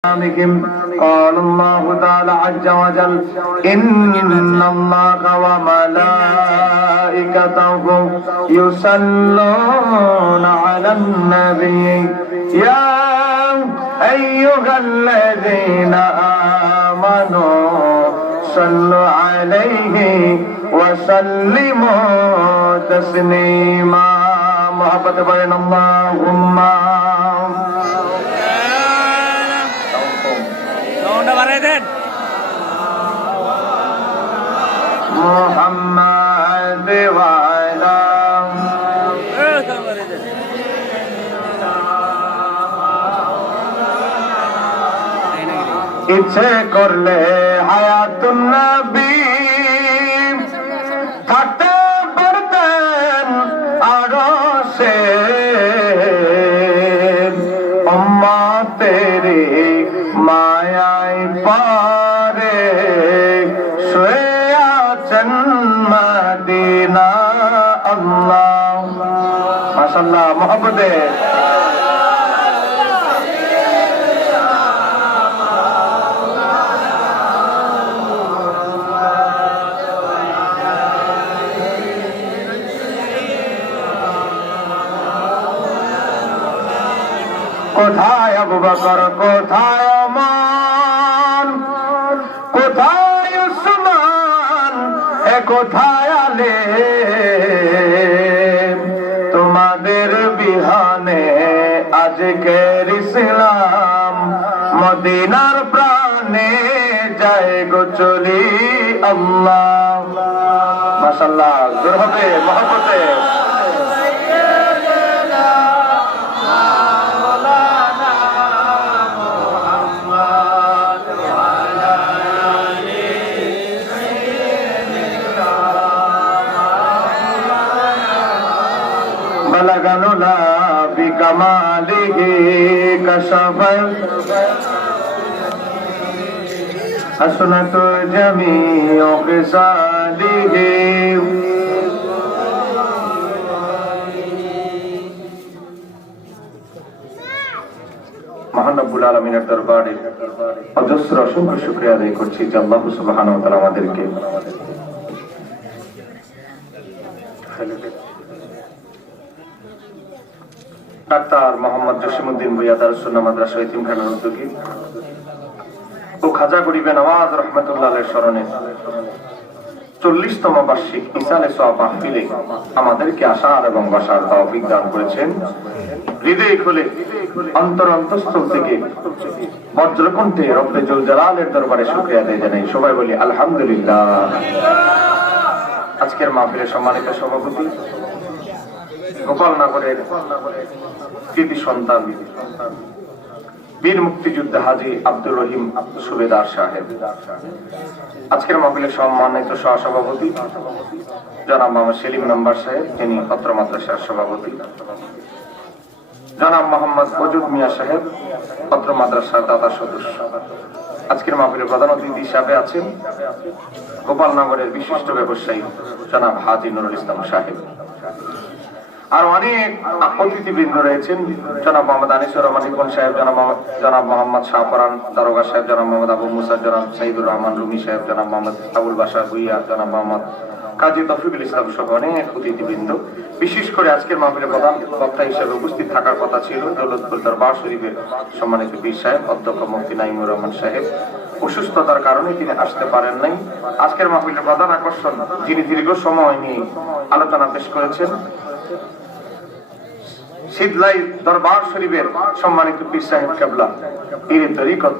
قال الله تعالى عز وجل إن الله وملائكته يصلون على النبي يا أيها الذين آمنوا صلوا عليه وسلموا تسليما محبت بين اللهم محمد وعلى ইচ্ছে করলে হায়াতুন নবী থাকতে পারতেন আরশে উম্মতের মায়ায় পারে শুয়ে আছেন মদিনা আল্লাহ মাশাআল্লাহ মুহাব্বতে কোথায় আবু বকর কোথায় ওমর কোথায় উসমান কোথায় আলী তোমাদের বিহানে আজকের ইসলাম মদিনার প্রাণে যায় গো চলি আল্লাহ মাশাআল্লাহ জোর হবে মহব্বতে بلغنا بكماله كشف حسنة جميع خصاله মহান রব্বুল আলামিনের দরবারে অজস্র অসংখ্য শুকরিয়া আদায় করছি যে আল্লাহ সুবহানাহু ওয়া তাআলা আমাদেরকে ডাক্তার মোহাম্মদ জসিমউদ্দিন ভূঁইয়া দারুস সুন্নাহ মাদ্রাসা এতিমখানার উদ্যোগী ও খাজা গরিবে নওয়াজ রাহমাতুল্লাহ আলাইহির স্মরণে 40তম বার্ষিক ইসালে সওয়াব মাহফিলে আমাদেরকে আসার এবং বসার তৌফিক দান করেছেন। হৃদয় খুলে অন্তরস্থল থেকে বজ্রকণ্ঠে রব্বে জুল জালালের দরবারে শুকরিয়া আদায় জানাই। সবাই বলি আলহামদুলিল্লাহ। আজকের মাহফিলের সম্মানিত সভাপতি গোপালনগরের কৃতি সন্তান বীর মুক্তিযোদ্ধা হাজী আব্দুর রহিম সুবেদার সাহেব, আজকের মাহফিলের সম্মানিত সহসভাপতি জনাব মোহাম্মদ সেলিম নাম্বার সাহেব, তিনি অত্র মাদ্রাসার সভাপতি, জনাব মোহাম্মদ ওজুদ মিয়া সাহেব, অত্র মাদ্রাসার দাতা সদস্য। আজকের মাহফিলের প্রধান অতিথি হিসাবে আছেন গোপালনগরের বিশিষ্ট ব্যবসায়ী জনাব হাজী নুরুল ইসলাম সাহেব। আর অনেক অতিথিবৃন্দ রয়েছেন, জনাব মোহাম্মদ আনিসুর রহমান ইকবাল সাহেব, জনাব মোহাম্মদ শাহপরান দারোগা সাহেব, জনাব মোহাম্মদ আবু মুসা, জনাব সাইদুর রহমান রুমি সাহেব, জনাব মোহাম্মদ আবুল বাশার ভূঁইয়া, জনাব মোহাম্মদ কাজী তৌফিকুল ইসলাম সহ অনেক অতিথিবৃন্দ। বিশেষ করে আজকের মাহফিলে প্রধান বক্তা হিসেবে উপস্থিত থাকার কথা ছিল দৌলতপুর দরবার শরীফের সম্মানিত পীর সাহেব অধ্যক্ষ মুফতি নাইমুর রহমান সাহেব। অসুস্থতার কারণে তিনি আসতে পারেন নাই। আজকের মাহফিলের প্রধান আকর্ষণ যিনি দীর্ঘ সময় নিয়ে আলোচনা পেশ করেছেন, শীতলাই দরবার শরীফের সম্মানিত পীর সাহেব কেবলা পীর তরিকত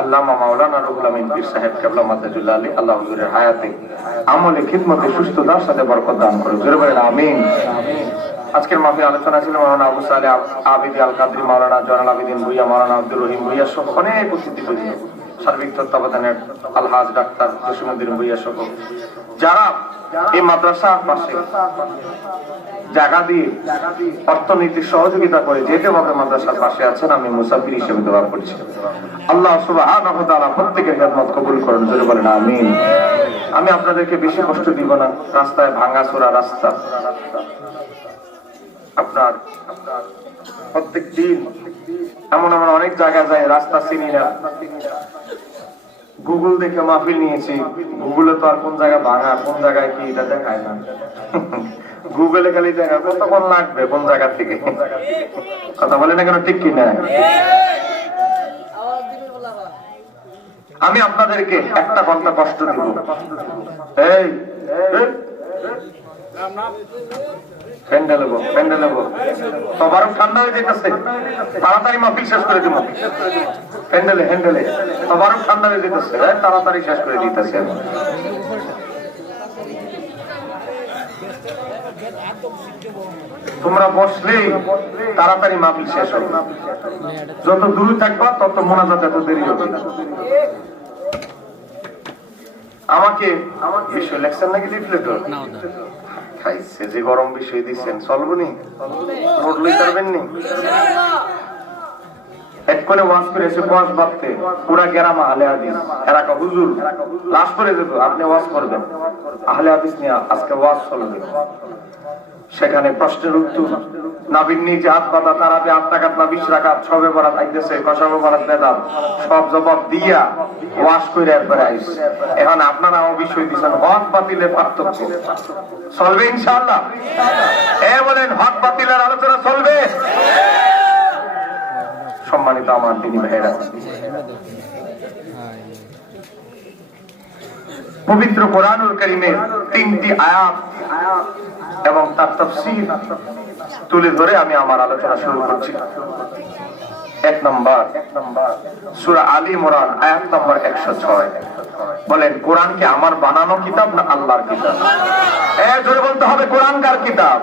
আল্লামা মাওলানা রুহুল আমিন পীর সাহেব কেবলা মাদাজুল্লাহ আলী, আল্লাহ হুজুরের হায়াতে আমলে খিদমতে সুস্থতার সাথে বরকত দান করুন। জোরে বলেন আমিন। আজকের মাহফিল আলোচনা ছিল মাওলানা আবু সালেহ আবিদি আল কাদরি, মাওলানা জয়নাল আবেদিন ভূঁইয়া, মাওলানা আব্দুর রহিম ভূঁইয়া সহ অনেক অতিথিবৃন্দ, সার্বিক তত্ত্বাবধানের আলহাজ ডাক্তার জসিমউদ্দিন ভূঁইয়া সহ যারা এই মাদ্রাসার পাশে জায়গা দিয়ে অর্থনৈতিক সহযোগিতা করে যেতে হবে মাদ্রাসার পাশে আছেন, আমি মুসাফির হিসেবে দোয়া করছি। আল্লাহ সুবহানাহু ওয়া তাআলা প্রত্যেকের খেদমত কবুল করুন। জোরে বলেন আমিন। আমি আপনাদেরকে বেশি কষ্ট দিব না। রাস্তায় ভাঙাচোরা রাস্তা, আপনার প্রত্যেক দিন এমন এমন অনেক জায়গায় যায়, রাস্তা চিনি না, গুগল দেখে মাহফিল নিয়েছি। গুগলে তো আর কোন জায়গায় ভাঙা, কোন জায়গায় কি এটা দেখায় না। গুগলে খালি দেখা কতক্ষণ লাগবে কোন জায়গা থেকে। কথা বলে না কেন, ঠিক কিনা? আমি আপনাদেরকে একটা ঘন্টা কষ্ট দিব। এই প্যান্ডেলে ঠান্ডা হয়ে যেতেছে, তাড়াতাড়ি মাহফিল শেষ করে দিব। হ্যান্ডেলে তবারও ঠান্ডা হয়ে যেতেছে, তাড়াতাড়ি শেষ করে দিতেছে। তোমরা বসলেই তাড়াতাড়ি মাহফিল শেষ হবে। যত দূরে থাকবা তত মোনাজাত এত দেরি হবে। আমাকে বিষয় লেখছেন নাকি লিফলেট খাইছে, যে গরম বিষয় দিচ্ছেন চলবনি, নোট লই পারবেন নি। এক করে ওয়াজ করেছে, ওয়াজ ভাবতে পুরা গ্রাম আহলে হাদিস, এলাকা হুজুর লাশ করে যেত, আপনি ওয়াজ করবেন আহলে হাদিস নিয়ে, আজকে ওয়াজ চলবে। সেখানে প্রশ্নের উত্তর, নাবির নিচে হাত পাতা, তারাবে 8 টাকাত না 20 রাকাত, সবে বরাত আইতেছে, কসাবে বরাত বেদাত, সব জবাব দিয়া ওয়াশ করে একবারে আইছে। এখন আপনারা আমার বিষয় দিচ্ছেন হক বাতিলের পার্থক্য চলবে ইনশাআল্লাহ? বলেন হক বাতিলের আলোচনা চলবে? সম্মানিত আমার দিনী ভাইরা, পবিত্র কোরআনুল কারীমের 3টি আয়াত এবং তার তাফসীর তুলে ধরে আমি আমার আলোচনা শুরু করছি। 1 নম্বর সূরা আলী ইমরান আয়াত নম্বর 106। বলেন, কোরআন কি আমার বানানো কিতাব না আল্লাহর কিতাব? জোরে বলতে হবে, কোরআন কার কিতাব?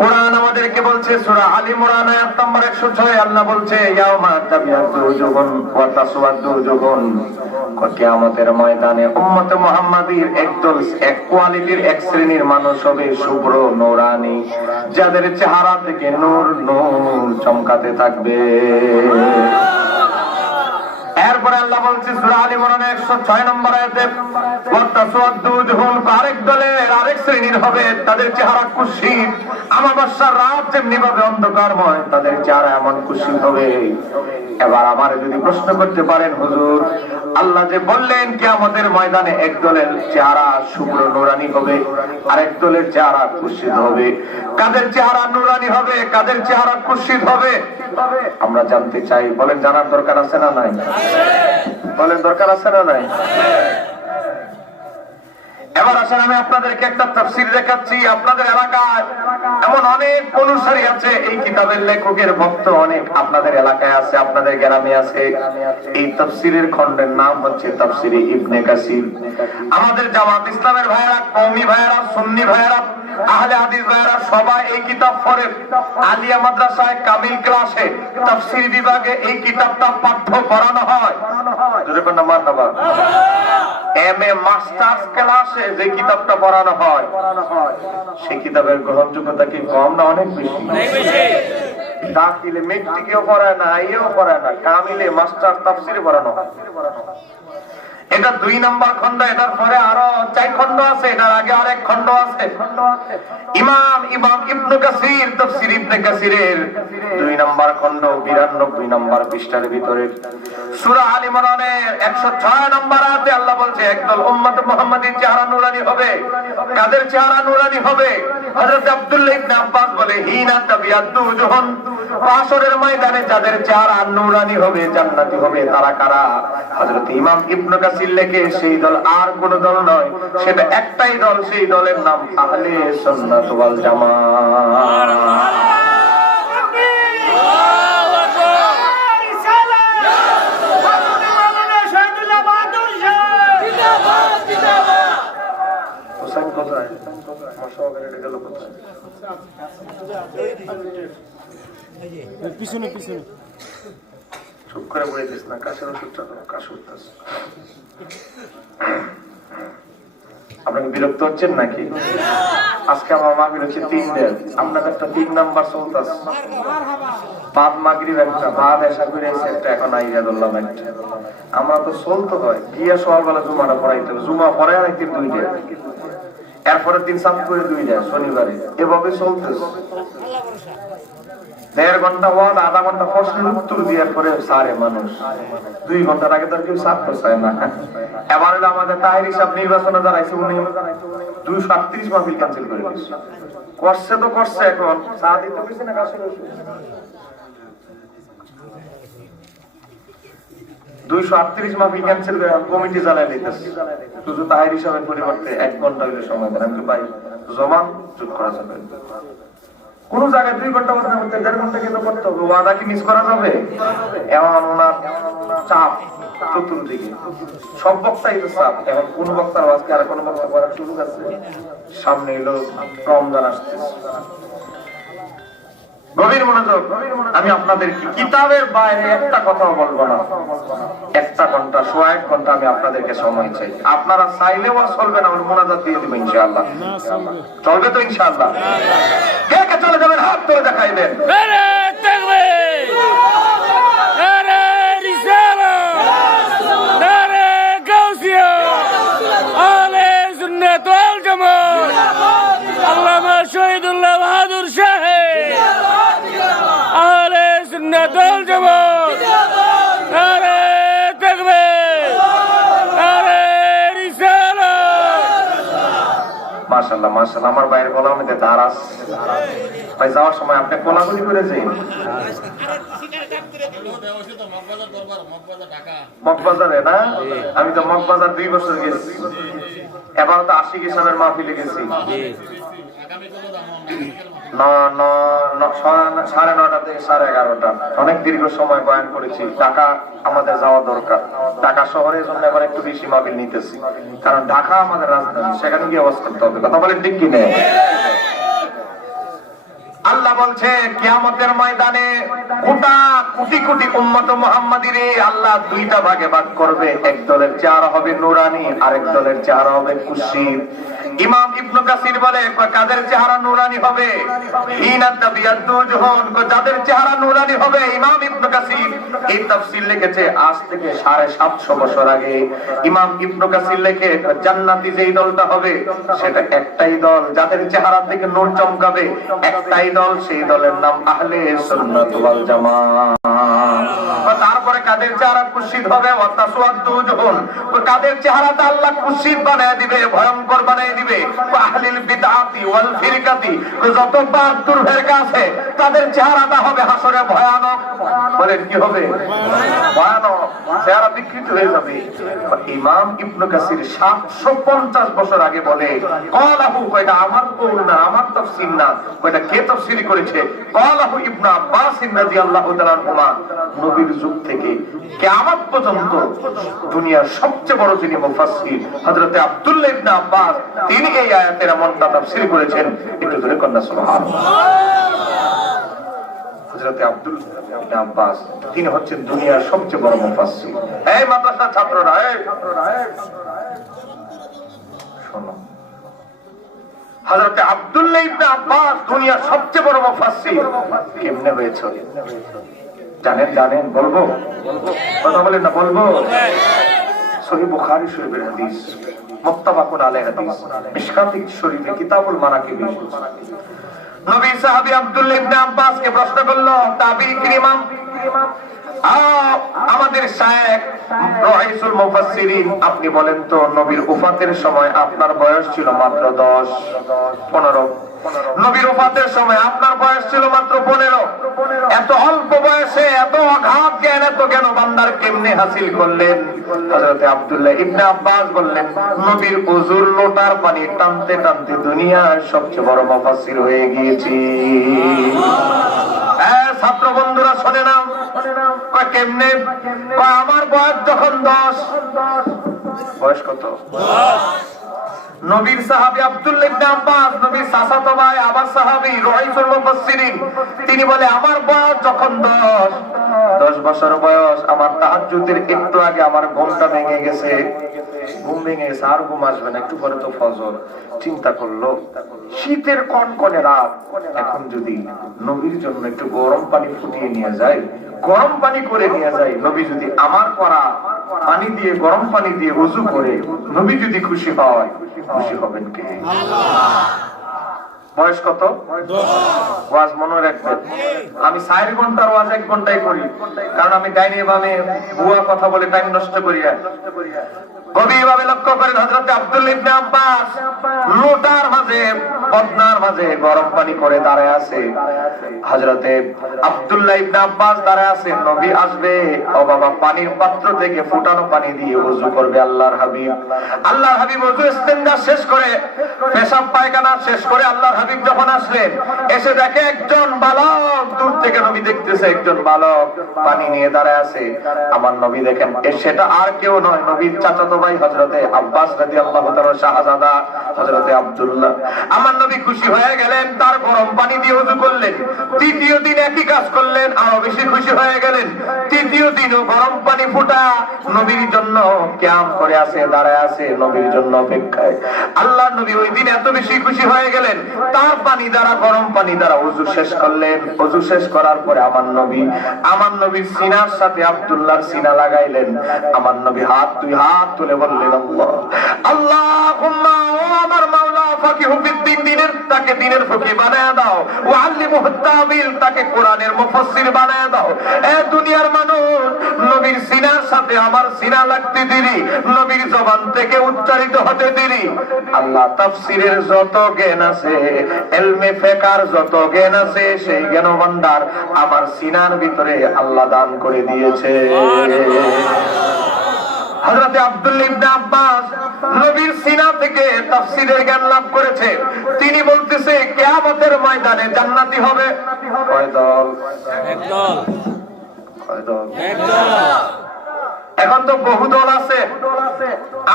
কোরআন আমাদেরকে বলছে, সূরা আলী ইমরান আয়াত নম্বর 106, আল্লাহ বলছে, ইয়াউমা তাবিয়াতু উজুহুন ওয়া তাসওয়াদু উজুহুন, কিয়ামতের ময়দানে উম্মত মুহাম্মাদীর একদল, এক কোয়ালিটির, এক শ্রেণীর মানুষ হবে শুভ্র নূরানী, যাদের চেহারা থেকে নূর নূর চমকাতে থাকবে। এরপরে আল্লাহ বলছে সূরা আলী ইমরান 106 নম্বর আয়াতে, ওয়া তাসওয়াদু উজুহুন, আরেক দলের আরেক শ্রেণীর হবে, তাদের চেহারা কুৎসিত, আমাবস্যার রাত যেমনি ভাবে অন্ধকারময়, তাদের চেহারা এমন কুৎসিত হবে। এবার আমার যদি প্রশ্ন করতে পারেন, হুজুর আল্লাহ যে বললেন কিয়ামতের ময়দানে এক দলের চেহারা শুভ্র নূরানী হবে, আরেক দলের চেহারা কুৎসিত হবে, কাদের চেহারা নূরানী হবে, কাদের চেহারা কুৎসিত হবে? আমরা জানতে চাই। বলেন, জানার দরকার আছে না নাই? বলেন, দরকার আছে না নাই? এবার আসেন, আমি আপনাদেরকে একটা তাফসীর দেখাচ্ছি। আপনাদের এলাকায় এমন অনেক অনুসারী আছে, এই কিতাবের লেখকের ভক্ত অনেক আপনাদের এলাকায় আছে, আপনাদের গ্রামে আছে। এই তাফসীরের খণ্ডের নাম হচ্ছে তাফসীরে ইবনে কাসির। আমাদের জামাত ইসলামের ভাইয়েরা, কওমি ভাইয়েরা, সুন্নি ভাইয়েরা, আহলে হাদিস ভাইয়েরা সবাই এই কিতাব পড়ে। আলিয়া মাদ্রাসায় কামিল ক্লাসে তাফসীর বিভাগে এই কিতাবটা পাঠ্য করানো হয়। যদি কোন নাম মারহাবা। এমএ মাস্টার্স ক্লাসে যে কিতাবটা পড়ানো হয়, সেই কিতাবের গ্রহণযোগ্যতা কি কম না অনেক বেশি? দাখিলে মেট্রিকেও পড়ায় না, আইএও পড়ায় না, কামিলে মাস্টার তাফসীরে পড়ানো হয়। এটা 2 নম্বর খণ্ড। এটার পরে আরো 4 খণ্ড আছে, এটার আগে আরেক খণ্ড আছে। ইমাম ইবনে কাসির তাফসীর ইবনে কাসিরের 2 নম্বর খণ্ড 92 নম্বর পৃষ্ঠার ভিতরে সূরা আলী ইমরানের 106 নম্বর আয়াতে আল্লাহ বলছে, একদল উম্মত মুহাম্মাদীর চেহারা নূরানী হবে। কাদের চেহারা নূরানী হবে? হযরত আব্দুল্লাহ ইবনে আব্বাস বলে, হিনা তাবিয়াতু উজুহুন, হাশরের ময়দানে যাদের চেহারা নূরানী হবে, জান্নাতি হবে, তারা কারা? হযরত ইমাম ইবনে কাসির লেখে, সেই দল আর কোন দল নয়, সেটা একটাই দল, সেই দলের নাম আহলে সুন্নাত ওয়াল জামাত। পিছনে পিছনে চুপ করে বলে দিস না, কাশের ওষুধটা কাশ উঠতেছে। আপনাকে বিরক্ত হচ্ছেন নাকি? আজকে আমার মাহফিল হচ্ছে 3 দিন, আপনাদের একটা 3 নাম্বার চলতেছে। বাদ মাগরিব একটা, বাদ এশা করে এসে একটা, এখন আইয়া ধরলাম একটা। আমরা তো চলতে হয় গিয়া সকালবেলা জুমাটা পড়াইতে হবে, জুমা পড়ায় একদিন 2 দিন। এরপরের দিন সাম করে 2টা শনিবারে, এভাবে চলতেছে। 1.5 ঘন্টা ওয়াজ, আধা ঘন্টা প্রশ্নের উত্তর দেওয়ার পরে সারে মানুষ 2 ঘন্টার আগে তো আর কেউ সারতে চায় না। এবার হলো আমাদের তাহির হিসাব নির্বাচনে দাঁড়াইছে, উনি 238 মাহফিল ক্যান্সেল করে দিচ্ছে। করছে তো করছে, এখন চা দিতে গেছে না কাছে 238 মাহফিল ক্যান্সেল করে কমিটি জ্বালাই দিতেছে। শুধু তাহির হিসাবের পরিবর্তে 1 ঘন্টা হইলে সময় দেন। আমি ভাই জমা চুপ করা যাবে, কোন জায়গায় 2 ঘন্টা বসে করতে 1.5 ঘন্টা কিন্তু করতে হবে। ওয়াদা কি মিস করা যাবে? এমন ওনার চাপ চতুর্দিকে, সব বক্তাই তো চাপ। এখন কোন বক্তার আজকে আর কোন বক্তা করার সুযোগ আছে? সামনে এলো রমজান আসতেছে, গভীর মনোযোগ। আমি আপনাদের কিতাবের বাইরে একটা কথাও বলবো না। 1 ঘন্টা, 1 ঘন্টা আমি আপনাদেরকে সময় চাই। আপনারা চাইলেও আর চলবে না, আমার মোনাজাত দিয়ে দেবো ইনশাআল্লাহ। চলবে তো ইনশাআল্লাহ? কে কে চলে যাবেন হাত তুলে দেখাইবেন। আল্লামা শহীদুল্লাহ বাহাদুর সাহেব আহলে সুন্নাত ওয়াল জামাত, নারে তাকবীর, নারে রিসালাত। মাশাআল্লাহ মাশাআল্লাহ, আমার ভাইয়ের গলার মধ্যে ধারাস। ভাই যাওয়ার সময় আপনি কোলাগুলি করে যাই মগবাজারে না? আমি তো মগবাজার 2 বছর গেছি, এবার তো আশিক হিসাবের মাহফিলে গেছি। 9:30 থেকে 11:30, অনেক দীর্ঘ সময় বয়ান করেছি। ঢাকা আমাদের যাওয়া দরকার। ঢাকা শহরের জন্য এবার একটু বেশি মাহফিল নিতেছি, কারণ ঢাকা আমাদের রাজধানী, সেখানে গিয়ে আওয়াজ করতে হবে। কথা বলেন ঠিক কিনা? আল্লাহ বলছে কিয়ামতের ময়দানে গোটা কোটি কোটি উম্মত মুহাম্মাদিরে আল্লাহ 2টা ভাগে ভাগ করবে। এক দলের চেহারা হবে নুরানি, আরেক দলের চেহারা হবে কুশির। ইমাম ইবনে কাসির বলে কাদের চেহারা নুরানি হবে? হিনাত তাবিয়াতুজহুন, যাদের চেহারা নুরানি হবে। ইমাম ইবনে কাসির এই তাফসীর লিখেছে আজ থেকে 750 বছর আগে। ইমাম ইবনে কাসির লেখে জান্নাতি যেই দলটা হবে সেটা একটাই দল, যাদের চেহারা থেকে নূর চমকাবে, একটাই দল, সেই দলের নাম আহলে সুন্নাত ওয়াল জামাত। তারপরে কাদের চেহারা কুশিদ হবে? ওয়াতাসওয়াদুজহুন, কাদের চেহারাটা আল্লাহ কুশিদ বানায় দিবে, ভয়ঙ্কর বানায় দিবে। আহলিল বিদআতি ওয়াল ফিরকাতি, যত বাহাত্তর ফিরকা আছে তাদের চেহারাটা হবে হাসরে ভয়ানক। বলেন কি হবে? ভয়ানক, চেহারা বিকৃত হয়ে যাবে। ইমাম ইবনে কাসির 750 বছর আগে বলে, ক্বালাহু, কয়টা আমার কওল না, আমার তাফসীর না, কয়টা কে তাফসীর করেছে? ক্বালাহু ইবনে আব্বাস রাদিয়াল্লাহু তাআলা আনহুমা, নবীর যুগ থেকে কিয়ামত পর্যন্ত দুনিয়ার সবচেয়ে বড় যিনি মুফাসসির হযরত আব্দুল্লাহ ইবনে আব্বাস, তিনি এই আয়াতের এমনটা তাফসীর করেছেন। একটু জোরে কন্যা সুবহানাল্লাহ। হযরত আব্দুল্লাহ ইবনে আব্বাস তিনি হচ্ছেন দুনিয়ার সবচেয়ে বড় মুফাসসির। এই মাদ্রাসার ছাত্ররা, এই শোনো, হযরত আব্দুল্লাহ ইবনে আব্বাস দুনিয়ার সবচেয়ে বড় মুফাসসির কেমনে হয়েছে জানেন? জানেন? বলবো? কথা বলেন না, বলবো? সহিহ বুখারী শরীফের হাদিস, মুত্তাফাকুন আলাইহি হাদিস, মিশকাত শরীফে কিতাবুল মানাকিব। নবী সাহাবী আব্দুল্লাহ ইবনে আব্বাস কে প্রশ্ন করলো তাবিঈ কিরাম, আমাদের শায়েখ রাইসুল মুফাসসিরিন, আপনি বলেন তো নবীর ওফাতের সময় আপনার বয়স ছিল মাত্র 10-15। নবীর ওফাতের সময় আপনার বয়স ছিল মাত্র 15। এত অল্প বয়সে এত অগাধ জ্ঞান, এত জ্ঞান বান্দার কেমনে হাসিল করলেন? হযরত আব্দুল্লাহ ইবনে আব্বাস বললেন, নবীর ওযুর লোটার পানি টানতে টানতে দুনিয়ার সবচেয়ে বড় মুফাসসির হয়ে গিয়েছি। ছাত্র বন্ধুরা শোনে না, কেমনে? আমার বয়স যখন 10। বয়স কত? নবীর সাহাবী আব্দুল্লাহ ইবনে আব্বাস, নবীর চাচাতো ভাই, আবার সাহাবী রাইসুল মুফাসসিরিন, তিনি বলে আমার বয়স যখন 10 বছর বয়স, আমার তাহাজ্জুদের একটু আগে আমার ঘুমটা ভেঙে গেছে। ঘুম ভেঙে গেছে, আর ঘুম আসবে না, একটু পরে তো ফজর। চিন্তা করলো শীতের কনকনে রাত, এখন যদি নবীর জন্য একটু গরম পানি ফুটিয়ে নিয়ে যায়, গরম পানি করে নিয়ে যায়, নবী যদি আমার করা পানি দিয়ে, গরম পানি দিয়ে ওযু করে নবী যদি খুশি হয়, খুশি হবেন কে? বয়স কত? ওয়াজ মনে রাখবেন, আমি 4 ঘন্টার ওয়াজ 1 ঘন্টায় করি, কারণ আমি ডাইনে বামে ভুয়া কথা বলে টাইম নষ্ট করি না। গভীরভাবে লক্ষ্য করেন, হযরত আব্দুল্লাহ ইবনে আব্বাস লোটার মাঝে, বদনার মাঝে গরম পানি করে দাঁড়ায় আছে। হযরতে আব্দুল্লাহ ইবনে আব্বাস দাঁড়ায় আছে, নবী আসবে, ও বাবা পানির পাত্র থেকে ফুটানো পানি দিয়ে ওযু করবে আল্লাহর হাবিব ওযু ইস্তেনজা শেষ করে, পেশাব পায়খানা শেষ করে আল্লাহর হাবিব যখন আসলেন, এসে দেখে একজন বালক, দূর থেকে নবী দেখতেছে একজন বালক পানি নিয়ে দাঁড়ায় আছে। আমার নবী দেখেন, সেটা আর কেউ নয়, নবীর চাচাতো ভাই হযরতে আব্বাস রাদিয়াল্লাহু তাআলা শাহজাদা হযরতে আব্দুল্লাহ। আমার নবী খুশি হয়ে গেলেন, তার গরম পানি দিয়ে ওযু করলেন। তৃতীয় দিন একই কাজ করলেন, আরো বেশি খুশি হয়ে গেলেন। তৃতীয় দিনও গরম পানি ফুটা নবীর জন্য কিয়াম করে আছে, দাঁড়ায় আছে নবীর জন্য অপেক্ষায়। আল্লাহর নবী ওই দিন এত বেশি খুশি হয়ে গেলেন, তার পানি দ্বারা, গরম পানি দ্বারা ওযু শেষ করলেন। ওযু শেষ করার পরে আমার নবীর সিনার সাথে আব্দুল্লাহর সিনা লাগাইলেন। আমার নবী দুই হাত তুলে বললেন, আল্লাহুম্মা, ও আমার মাওলা, ফাকিহু ফিদ্দিন, দিনের ফকিহ বানায়া দাও, ওয়া আল্লিমুহু তাবিল, তাকে কোরআনের মুফাসসির বানায়া দাও। এ দুনিয়ার মানুষ, নবীর সিনার সাথে আমার সিনা লাগতে দেরি, নবীর জবান থেকে উচ্চারিত হতে দেরি। আল্লাহ তাফসীরের যত জ্ঞান আছে, ইলমে ফিকহের যত জ্ঞান আছে, সেই জ্ঞান ভান্ডার আমার সিনার ভিতরে আল্লাহ দান করে দিয়েছে। হযরত আব্দুল্লাহ ইবনে আব্বাস নবীর সিনা থেকে তাফসীরের জ্ঞান লাভ করেছে। তিনি বলতেছে, কিয়ামতের ময়দানে জান্নাতি হবে কয় দল? একদল। কয় দল? একদল। এখন তো বহু দল আছে।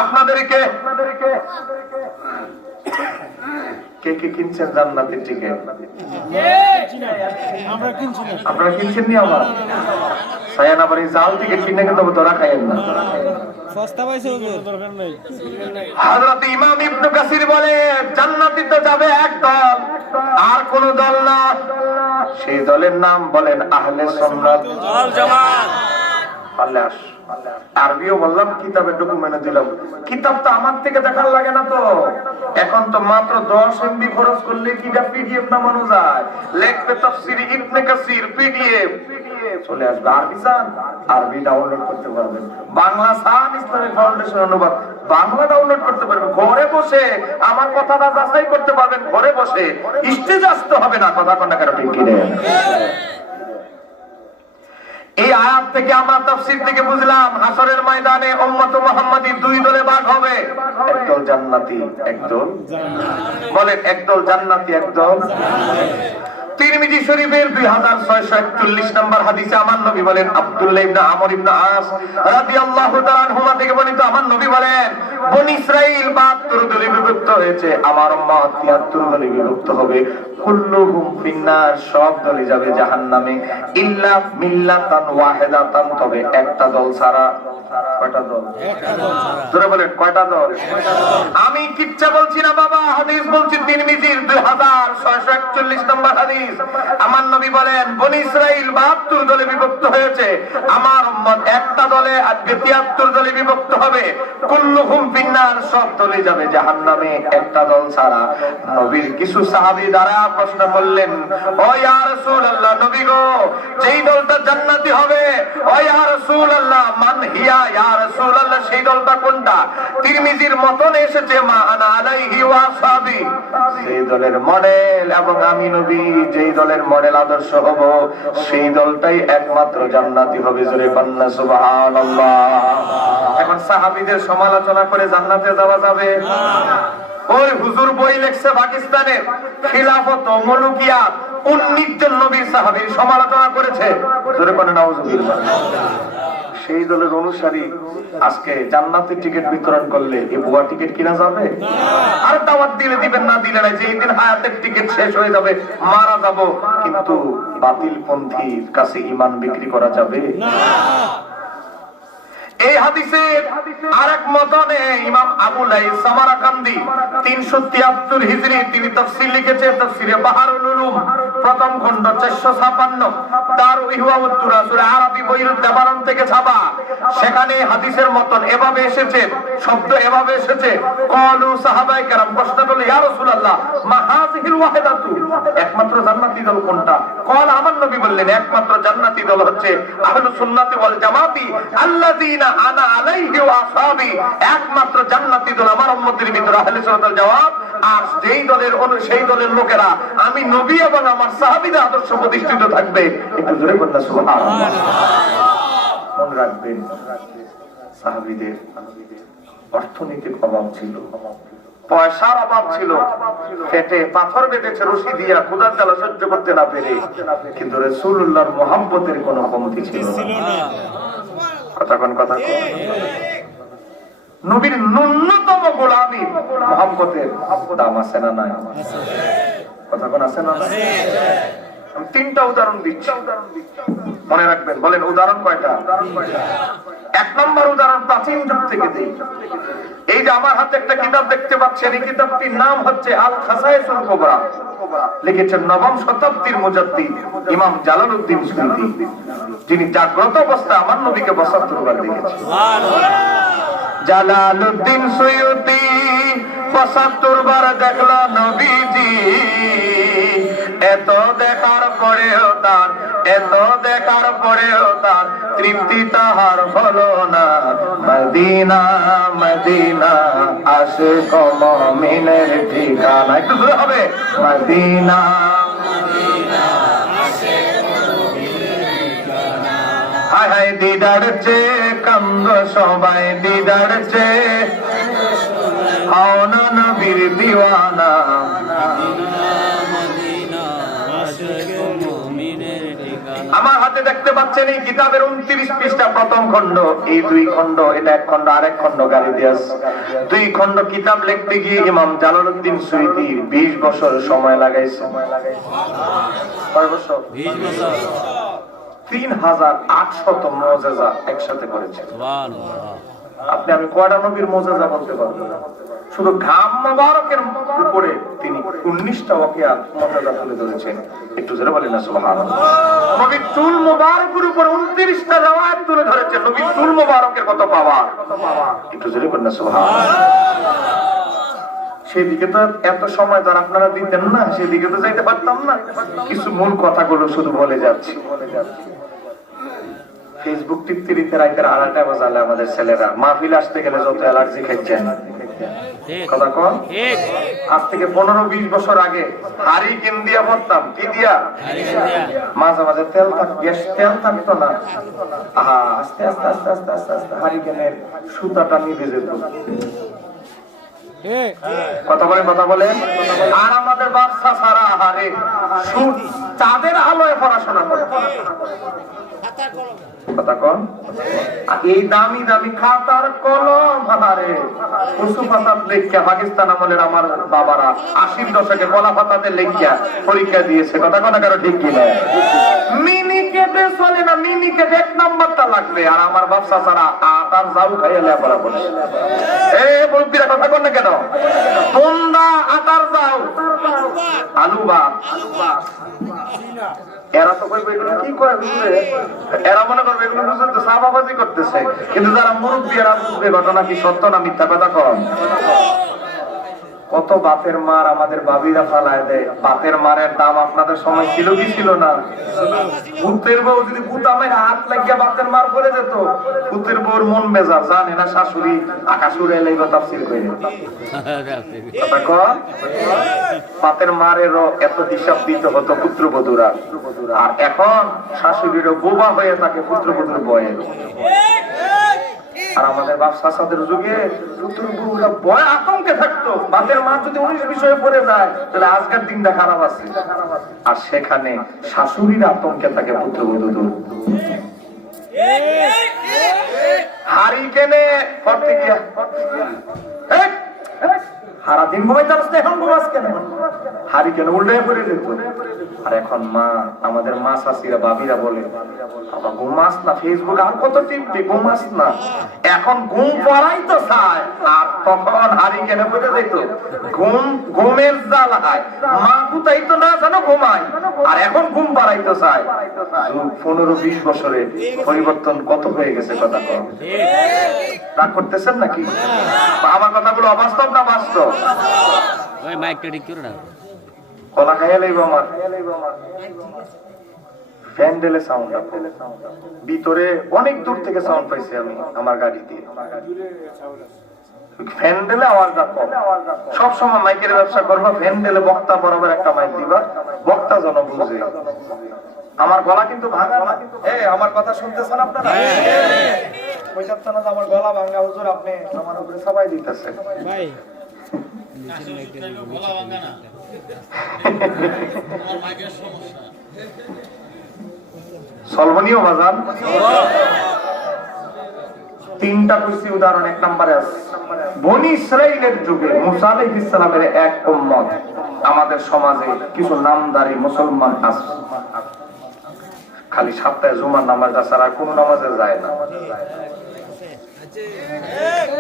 আপনাদেরকে কে কে কিনছেন জান্নাতের টিকিট? আমরা কিনছি না। আপনারা কিনছেন নি? আবার সায়ান আবার এই জাল টিকিট কিনে কিন্তু ধরা খাইয়েন না। সস্তা পাইছে, দরকার নাই। হযরত ইমাম ইবনে কাসির বলে, জান্নাতে তো যাবে এক দল, আর কোন দল না। সেই দলের নাম বলেন আহলে সুন্নাত ওয়াল জামাত। আল্লাহ। আরবিও বললাম, কিতাবের ডকুমেন্টে দিলাম। কিতাব তো আমার থেকে দেখার লাগে না তো। এখন তো মাত্র 10 MB খরচ করলে কিটা পিডিএফ নামানো যায়। লিখবে তাফসীর ইবনে কাসির পিডিএফ, চলে আসবে। আরবি চান, আরবি ডাউনলোড করতে পারবেন। বাংলা চান, ইসলামিক ফাউন্ডেশন অনুবাদ, বাংলা ডাউনলোড করতে পারবেন। ঘরে বসে আমার কথাটা যাচাই করতে পারবেন, ঘরে বসে। স্টেজে আসতে হবে না। কথা কোনটা কারো ঠিক কি নেই। এই আয়াত থেকে আমরা তাফসীর থেকে বুঝলাম, হাসরের ময়দানে উম্মত মুহাম্মাদী দুই দলে ভাগ হবে। একদল জান্নাতি, একদল বলেন, একদল জান্নাতি, একদল তিরমিজি শরীফের 2641 নম্বর হাদিসে আমার নবী বলেন, আব্দুল্লাহ ইবনে আমর ইবনে আস রাদিয়াল্লাহু তাআলা আনহুমা থেকে বর্ণিত, আমার নবী বলেন, বনী ইসরাইল 72 দলে বিভক্ত হয়েছে, আমার উম্মত 73 দলে বিভক্ত হবে। কুল্লুহুম ফিন্নার, সব দলে যাবে জাহান্নামে, ইল্লা মিল্লাতান ওয়াহিদাতান, তবে একটা দল ছাড়া। কয়টা দল? একটা দল ছাড়া। তোরা বলেন কয়টা দল? আমি কিচ্ছা বলছি না বাবা, হাদিস বলছি তিরমিজির 2641 নম্বর হাদিস। আমার নবী বলেন, বনী ইসরাইল 72 দলে বিভক্ত হয়েছে, আমার উম্মত একটা দলে, আর 73 দলে বিভক্ত হবে। কুল্লুহুম ফিন্নার, সব দলে যাবে জাহান্নামে, একটা দল ছাড়া। নবীর কিছু সাহাবী দ্বারা প্রশ্ন করলেন, ও ইয়া রাসূলুল্লাহ, নবী গো, যেই দলটা জান্নাতি হবে, ও ইয়া রাসূলুল্লাহ, মান হিয়া ইয়া রাসূলুল্লাহ, সেই দলটা কোনটা? তিরমিজির মতন এসেছে, মা আনা আলাইহি ওয়া আসহাবি, সেই দলের মডেল এবং আমি নবী যেই দলের মডেল আদর্শ হব, সেই দলটাই একমাত্র জান্নাতি হবে। জোরে কন্না সুবহানাল্লাহ। এখন সাহাবীদের সমালোচনা করে জান্নাতে যাওয়া যাবে? ওই হুজুর বই লেখছে পাকিস্তানে, খিলাফত ও মুলুকিয়াত, 19 জন নবীর সাহাবীর সমালোচনা করেছে। জোরে কন্না নাউজুবিল্লাহ। সেই দলের অনুসারী আজকে জান্নাতের টিকিট বিতরণ করলে এই ভুয়া টিকিট কিনা যাবে? আর দাওয়াত দিলে দিবেন, না দিলে নাই। যেই দিন হায়াতের টিকিট শেষ হয়ে যাবে, মারা যাব, কিন্তু বাতিল পন্থীর কাছে ঈমান বিক্রি করা যাবে না। এই হাদিসের আরেক মতনে ইমাম আবু লাইস সামারাকান্দি 373 হিজরি তিনি তাফসীর লিখেছেন, তাফসীরে বাহারুল উলুম প্রথম খণ্ড 456, দারু ইহওয়া ওয়াত তুরাসুল আরবি বই ওই লেবানন থেকে ছাপা, সেখানে হাদিসের মতন এভাবে এসেছে, শব্দ এভাবে এসেছে, ক্বালু সাহাবায়ে কেরাম প্রশ্ন করলেন, ইয়া রাসূলুল্লাহ মা হাযিহিল ওয়াহিদাতু, একমাত্র জান্নাতি দল কোনটা? ক্বাল, আমার নবী বললেন একমাত্র জান্নাতি দল হচ্ছে আহলুস সুন্নাতি ওয়াল জামাতি আল্লাযীনা আনা আলাইহি ওয়া আসহাবি, একমাত্র জান্নাতি দল আমার উম্মতের ভিতরে আহলে সুন্নাত ওয়াল জামাত। আর যেই দলের সেই দলের লোকেরা আমি নবী এবং আমার সাহাবীদের আদর্শ প্রতিষ্ঠিত থাকবে। একটু জোরে বলুন সুবহানাল্লাহ। মনে রাখবেন, সাহাবীদের অর্থনৈতিক অভাব ছিল, পয়সার অভাব ছিল, পেটে পাথর বেঁধেছে রশি দিয়া ক্ষুধার জ্বালা সহ্য করতে না পেরে, কিন্তু রাসূলুল্লাহর মুহাব্বতের কোনো কমতি ছিল না। কথা কোন কথা কোন, নবীর ন্যূনতম গোলামী মুহাব্বতের দাম আছে না নাই? কথা কোন আছে না? আমি তিনটা উদাহরণ দিচ্ছি, মনে রাখবেন। বলেন উদাহরণ কয়টা? এক নম্বর উদাহরণ প্রাচীন যুগ থেকে দেই। এই যে আমার হাতে একটা কিতাব দেখতে পাচ্ছেন, এই কিতাবটির নাম হচ্ছে আল খাসায়েসুল কুবরা, লিখেছেন নবম শতাব্দীর মুজাদ্দিদ ইমাম জালালউদ্দিন সুয়ুতী, যিনি জাগ্রত অবস্থায় আমার নবীকে ৭২ বার দেখেছেন। জালালউদ্দিন সুয়ুতী ৭২ বার দেখল নবীজি, এত দেখার পরেও তার, এত দেখার পরেও তার তৃপ্তি তাহার হলো না। মদিনা মদিনা আশিক মুমিনের ঠিকানা, একটু জোরে হবে, মদিনা হায় হায় দিদার চেয়ে কান্দ সবাই, দিদার চেয়ে হও না নবীর দিওয়ানা। আমার হাতে দেখতে পাচ্ছেন এই কিতাবের 29 পৃষ্ঠা প্রথম খণ্ড, এই 2 খণ্ড, এটা 1 খণ্ড আর 1 খণ্ড গালি দিয়াস। 2 খণ্ড কিতাব লিখতে গিয়ে ইমাম জালালউদ্দিন সুয়ুতী 20 বছর সময় লাগাইছে। কয় বছর? 20 বছর। 3800 মুজিজা একসাথে করেছে। সুবহানাল্লাহ। আপনি আমি কয়টা নবীর মুজিজা বলতে পারবো? শুধু ঘাম মোবারকের উপরে তিনি 19টা ওয়াকিয়া মুজিজা তুলে ধরেছেন। একটু জোরে বলেন না সুবহানাল্লাহ। নবীর চুল মোবারকের উপর 29টা রিওয়ায়াত তুলে ধরেছেন। নবীর চুল মোবারকের কত পাওয়ার, একটু জোরে বলেন না সুবহানাল্লাহ। সেদিকে তো এত সময় ধর আপনারা দিতেন না, সেদিকে তো যাইতে পারতাম না। কিছু মূল কথাগুলো শুধু বলে যাচ্ছি। ফেসবুক টিপতে টিপতে রাতের 2:30 বাজালে আমাদের ছেলেরা মাহফিল আসতে গেলে যত অ্যালার্জি খাইছেন, কথা কন। আজ থেকে 15-20 বছর আগে হাড়ি কিন দিয়া পড়তাম, কি দিয়া? মাঝে মাঝে তেল থাক, গ্যাস তেল থাকতো না। আস্তে আস্তে আস্তে আস্তে আস্তে আস্তে হাড়ি কেনের সুতাটা নিভে যেত। কথা বলেন, কথা বলেন। আর আমাদের বাচ্চা সারা হারে চাঁদের আলোয় পড়াশোনা করে, কথা কন। এই দামি দামি খাতার কলম হারে কচু পাতার লেখিয়া পাকিস্তান আমলের আমার বাবারা 80 দশকে কলা পাতাতে লেখিয়া পরীক্ষা দিয়েছে। কথা কথা কারো ঠিক কিনা? মিনি কেটে চলে না, মিনি কেটে 1 নাম্বারটা লাগবে। আর আমার বাচ্চা সারা আটার জাউ খাইয়া লেখাপড়া করে। এই মুরব্বিরা কথা কন না কেন? তোমরা আটার যাও, আলু ভাত, এরা তো কইবে এগুলো কি করে, এরা মনে করবে এগুলো বুঝতে তো সাহাবাবাজি করতেছে। কিন্তু যারা মুরব্বি এরা বুঝবে ঘটনা কি সত্য না মিথ্যা। কথা কম। কত বাতের মার আমাদের বাবিরা ফালায় দেয়। বাতের মারের দাম আপনাদের সময় ছিল কি ছিল না? ভূতের বউ যদি ভূত আমার হাত লাগিয়া বাতের মার পড়ে যেত, ভূতের বউর মন মেজাজ জানে না শাশুড়ি আকাশুরে লাইবা তাফসীর কইরে। কথা কম। বাতের মারেরও এত হিসাব দিতে হতো পুত্রবধূরা, আর এখন শাশুড়িরও বোবা হয়ে থাকে পুত্রবধূর বয়ে। আর আমাদের বাপসাদের যুগে পুত্রবধূরা ভয় আতঙ্কে থাকতো, বাপের মা যদি 19 বিষয়ে পড়ে যায় তাহলে আজকের দিনটা খারাপ আছে। আর সেখানে শাশুড়ির আতঙ্কে থাকে পুত্রবধূ। হাড়ি কেনে পড়তে গিয়া সারাদিন ঘুমাইতে আসতে, এখন ঘুমাস কেন? হাড়ি কেন উল্টায় পড়ে যেত। আর এখন মা, আমাদের মা শাশুড়িরা বাবিরা বলে বাবা ঘুমাস না, ফেসবুক আর কত টিপবি, ঘুমাস না। এখন ঘুম পড়াই তো চায়, আর তখন হারি কেন বুঝে যেত ঘুমের জ্বালায় মা কোথায় তো না জানো ঘুমায়, আর এখন ঘুম পাড়াইতে চায়। 15-20 বছরে পরিবর্তন কত হয়ে গেছে কথা কম। রাগ করতেছেন নাকি? আমার কথাগুলো অবাস্তব না বাস্তব? ওই মাইকটা ঠিক করে না। কলা খাইয়া লইব আমার ফ্যান্ডেলে সাউন্ড, ভিতরে অনেক দূর থেকে সাউন্ড পাইছি আমি আমার গাড়ি দিয়ে। ফ্যান্ডেলে আওয়াজ রাখো, সবসময় মাইকের ব্যবসা করবা, ফ্যান্ডেলে বক্তা বরাবর একটা মাইক দিবা, বক্তা যেন বুঝে। আমার গলা কিন্তু ভাঙা না, আমার কথা শুনতেছেন আপনারা? বুঝাচ্ছেন না আমার গলা ভাঙা হুজুর, আপনি আমার উপরে সবাই দিতেছেন ভাই সলভনীয় বাজান। 3টা কইছি উদাহরণ। 1 নম্বরে আছে বনি ইসরাইলের যুগে মুসা আলাইহিস সালামের এক উম্মত। আমাদের সমাজে কিছু নামদারি মুসলমান আছে, খালি সপ্তাহে জুমার নামাজ ছাড়া কোনো নামাজে যায় না।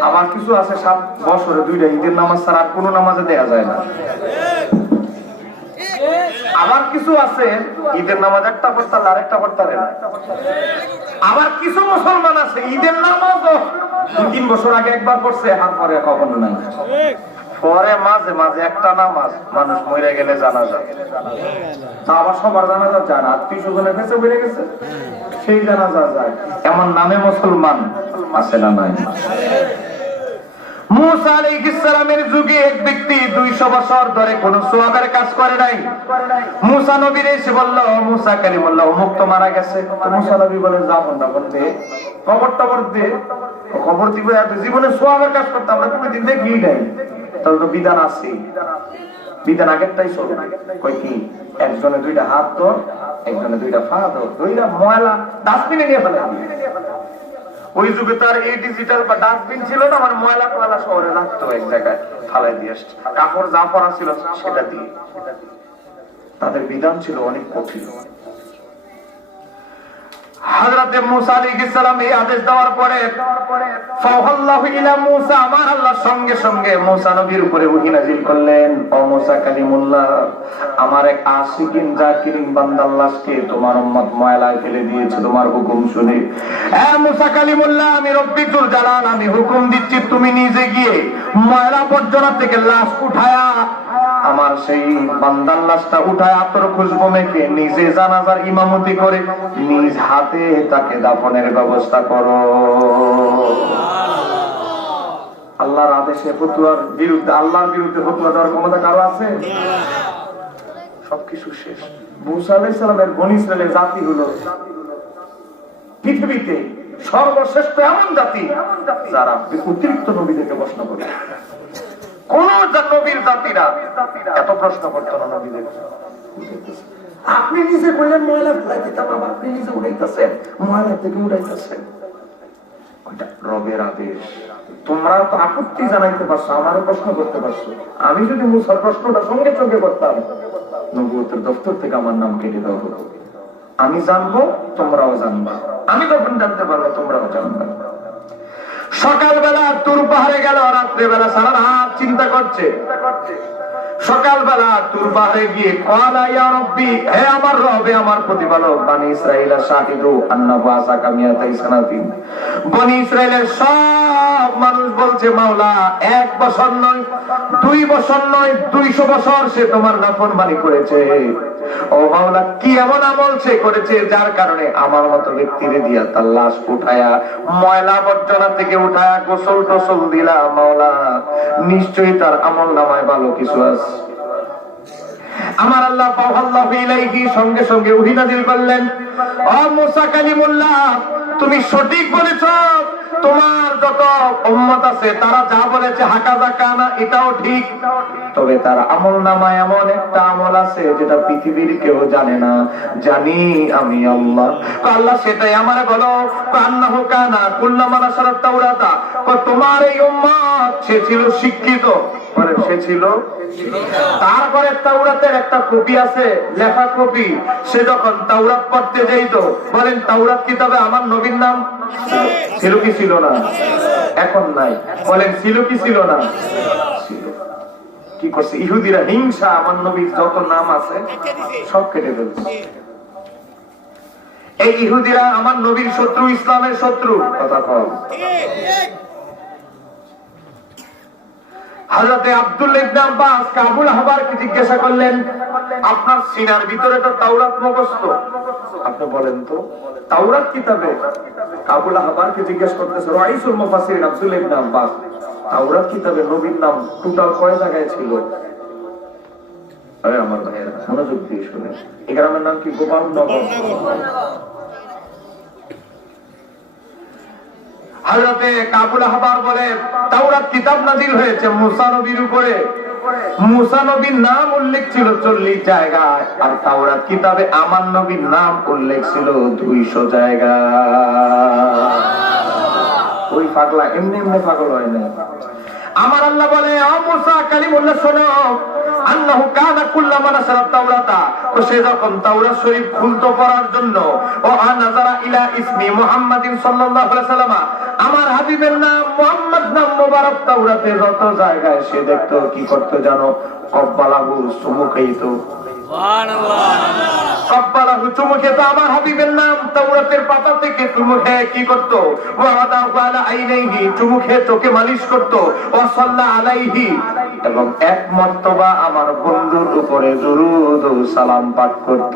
আমার কিছু আছে 7 বছরে 2টা ঈদের নামাজ ছাড়া কোনো নামাজে দেয়া যায় না। আবার কিছু আছে ঈদের নামাজ একটা পড়তে আরেকটা পড়তে পারে না। আবার কিছু মুসলমান আছে ঈদের নামাজও 2-3 বছর আগে একবার পড়ছে, আর পরে কখনো নাই। পরে মাঝে মাঝে একটা নামাজ মানুষ মরে গেলে জানাজা, তা আবার সবার জানাজা যায় না, আত্মীয় স্বজনের কাছে বেড়ে গেছে সেই জানাজা যায়। এমন নামে মুসলমান আছে না নাই? মুসা আলাইহিস সালামের যুগে এক ব্যক্তি 200 বছর ধরে কোন সওয়াবের কাজ করে নাই। মুসা নবীর এসে বলল, মুসা কালিমুল্লাহ অমুক তো মারা গেছে। তো মুসা নবী বলে, যা বন্ধ করতে কবর দে। কবর দিবে, আর জীবনে সওয়াবের কাজ করতে আমরা কোনোদিন দেখি নাই। তাহলে তো বিধান আছে, বিধান আগেরটাই চলে। কই কি, একজনে 2টা হাত ধর, একজনে 2টা পা ধর, 2টা ময়লা ডাস্টবিনে নিয়ে ফেলে। ওই যুগে তার এই ডিজিটাল বা ডাস্টবিন ছিল না, আমার ময়লা টয়লা শহরে রাখতো, এক জায়গায় ফালাই দিয়ে আসছে। কাপড় যা পরা ছিল সেটা দিয়ে। তাদের বিধান ছিল অনেক কঠিন। হযরত মুসা আলাইহিস সালাম এই আদেশ দেওয়ার পরে ফাওহাল্লাহু ইলা মুসা, আমার আল্লাহ সঙ্গে সঙ্গে মুসা নবীর উপরে ওহী নাযিল করলেন। ও মুসা কালিমুল্লাহ, আমার এক আশিকিন জাকিরিন বান্দার লাশকে তোমার উম্মত ময়লায় ফেলে দিয়েছে তোমার হুকুম শুনে। হে মুসা কালিমুল্লাহ, আমি রব্বিকুল জালাল, আমি হুকুম দিচ্ছি তুমি নিজে গিয়ে ময়লা আবর্জনা থেকে লাশ উঠায়া আমার সেই বান্দার লাশটা উঠায় আতর খুশবু মেখে নিজে জানাজার ইমামতি করে নিজ হাতে তাকে দাফনের ব্যবস্থা করো। আল্লাহর আদেশে ফতোয়ার বিরুদ্ধে, আল্লাহর বিরুদ্ধে ফতোয়া দেওয়ার ক্ষমতা কারো আছে? সবকিছু শেষ। মুসা আলাইহিস সালামের বনী ইসরাইলের জাতি হলো পৃথিবীতে সর্বশ্রেষ্ঠ এমন জাতি যারা অতিরিক্ত নবীদেরকে প্রশ্ন করে। কোন নবীর জাতিরা এত প্রশ্ন করতো না নবীদের। আপনি নিজে বললেন ময়লা ফেলাই দিতাম, আপনি নিজে উড়াইতেছেন, ময়লা থেকে উড়াইতেছেন। রবের আদেশ। তোমরা তো আপত্তি জানাইতে পারছো, আমারও প্রশ্ন করতে পারছো। আমি যদি মুসার প্রশ্নটা সঙ্গে সঙ্গে করতাম, নবুয়তের দপ্তর থেকে আমার নাম কেটে দেওয়া হতো। আমি জানবো, তোমরাও জানবা। আমি যখন জানতে পারবো, তোমরাও জানবা। সকালবেলা তুর পাহাড়ে গেল, রাত্রেবেলা সারা রাত চিন্তা করছে। সকালবেলা তুর পাহাড়ে গিয়ে ক্বালা ইয়া রব্বি, হে আমার রব, হে আমার প্রতিপালক, বনি ইসরাঈল শাহিদু আন্নাহু আসাকা মিয়াতাই সানাতিন। বনি ইসরাঈলের সব মানুষ বলছে, মাওলা 1 বছর নয়, 2 বছর নয়, 200 বছর সে তোমার নাফরমানি করেছে। ও মাওলা, কি এমন আমল সে করেছে যার কারণে আমার মতো ব্যক্তিরে দিয়া তার লাশ উঠায়া ময়লা আবর্জনা থেকে উঠায়া গোসল টোসল দিলা। মাওলা, নিশ্চয়ই তার আমল নামায় ভালো কিছু আছে। আমার আল্লাহ ফাওহাল্লাহু ইলাইহি সঙ্গে সঙ্গে ওহী নাযিল করলেন, ও মুসা কালিমুল্লাহ, তুমি সঠিক বলেছো। তোমার যত উম্মত আছে তারা যা বলেছে হাকাযা কানা, এটাও ঠিক। তবে তার আমল নামায় এমন একটা আমল আছে যেটা পৃথিবীর কেউ জানে না, জানি আমি আল্লাহ। আল্লাহ সেটাই আমারে বলো। আন্নাহু কানা কুল্লামা নাশারাত তাওরাতা, তোমার এই উম্মত সে ছিল শিক্ষিত, মানে সে ছিল। তারপরে তাওরাতের একটা কপি আছে, লেখা কপি। সে যখন তাওরাত পড়তে যাইতো, বলেন তাওরাত কিতাবে আমার নবীর নাম ছিল কি ছিল না? এখন নাই। বলেন ছিল কি ছিল না? ছিল। কি করছে ইহুদিরা? হিংসা, আমার নবীর যত নাম আছে সব কেটে ফেলছে। এই ইহুদিরা আমার নবীর শত্রু, ইসলামের শত্রু। কথা কম। হযরতে আব্দুল্লাহ ইবনে আব্বাস কাবুল আহবারকে জিজ্ঞাসা করলেন, আপনার সিনার ভিতরে তো তাওরাত মুখস্থ, আপনি বলেন তো তাওরাত কিতাবে? কাবুল আহবারকে জিজ্ঞাসা করতেছে রাইসুল মুফাসসিরিন আব্দুল্লাহ ইবনে আব্বাস, তাওরাত কিতাবে নবীর নাম টোটাল কয় জায়গায় ছিল? আরে আমার ভাইয়েরা মনোযোগ দিয়ে শুনেন, এই গ্রামের নাম কি? গোপালনগর। হযরতে কাবুল আহবার বলে, তাওরাত কিতাব নাযিল হয়েছে মুসা নবীর উপরে। মুসা নবীর নাম উল্লেখ ছিল 40 জায়গায়, আর তাওরাত কিতাবে আমার নবীর নাম উল্লেখ ছিল 200 জায়গায়। ওই পাগলা এমনি এমনি পাগল হয় না। আমার আল্লাহ বলে, ও মুসা কালিমুল্লাহ শোনো, আন্নাহু কানা কুল্লামা নাসারা তাওরাতা, তো সে যখন তাওরাত শরীফ খুলতো পড়ার জন্য, ও আনাজারা ইলা ইসমি মুহাম্মাদিন সাল্লাল্লাহু আলাইহি ওয়াসাল্লাম, আমার হাবিবের নাম মুহাম্মদ নাম মোবারক তাওরাতে যত জায়গায় সে দেখতো, কি করতে জানো? কব্বালাহু, চুমু খেত। সুবহানাল্লাহ। কব্বালাহু, চুমু খেত আমার হাবিবের নাম তাওরাতের পাতা থেকে চুমু খেয়ে কি করত? ওয়াদা ওয়ালা আইনাইহি, চুমু খেয়ে চোখে মালিশ করত। ওয়া সাল্লা আলাইহি, এবং এক মর্তবা আমার বন্ধুর উপরে দুরূদ ও সালাম পাঠ করত।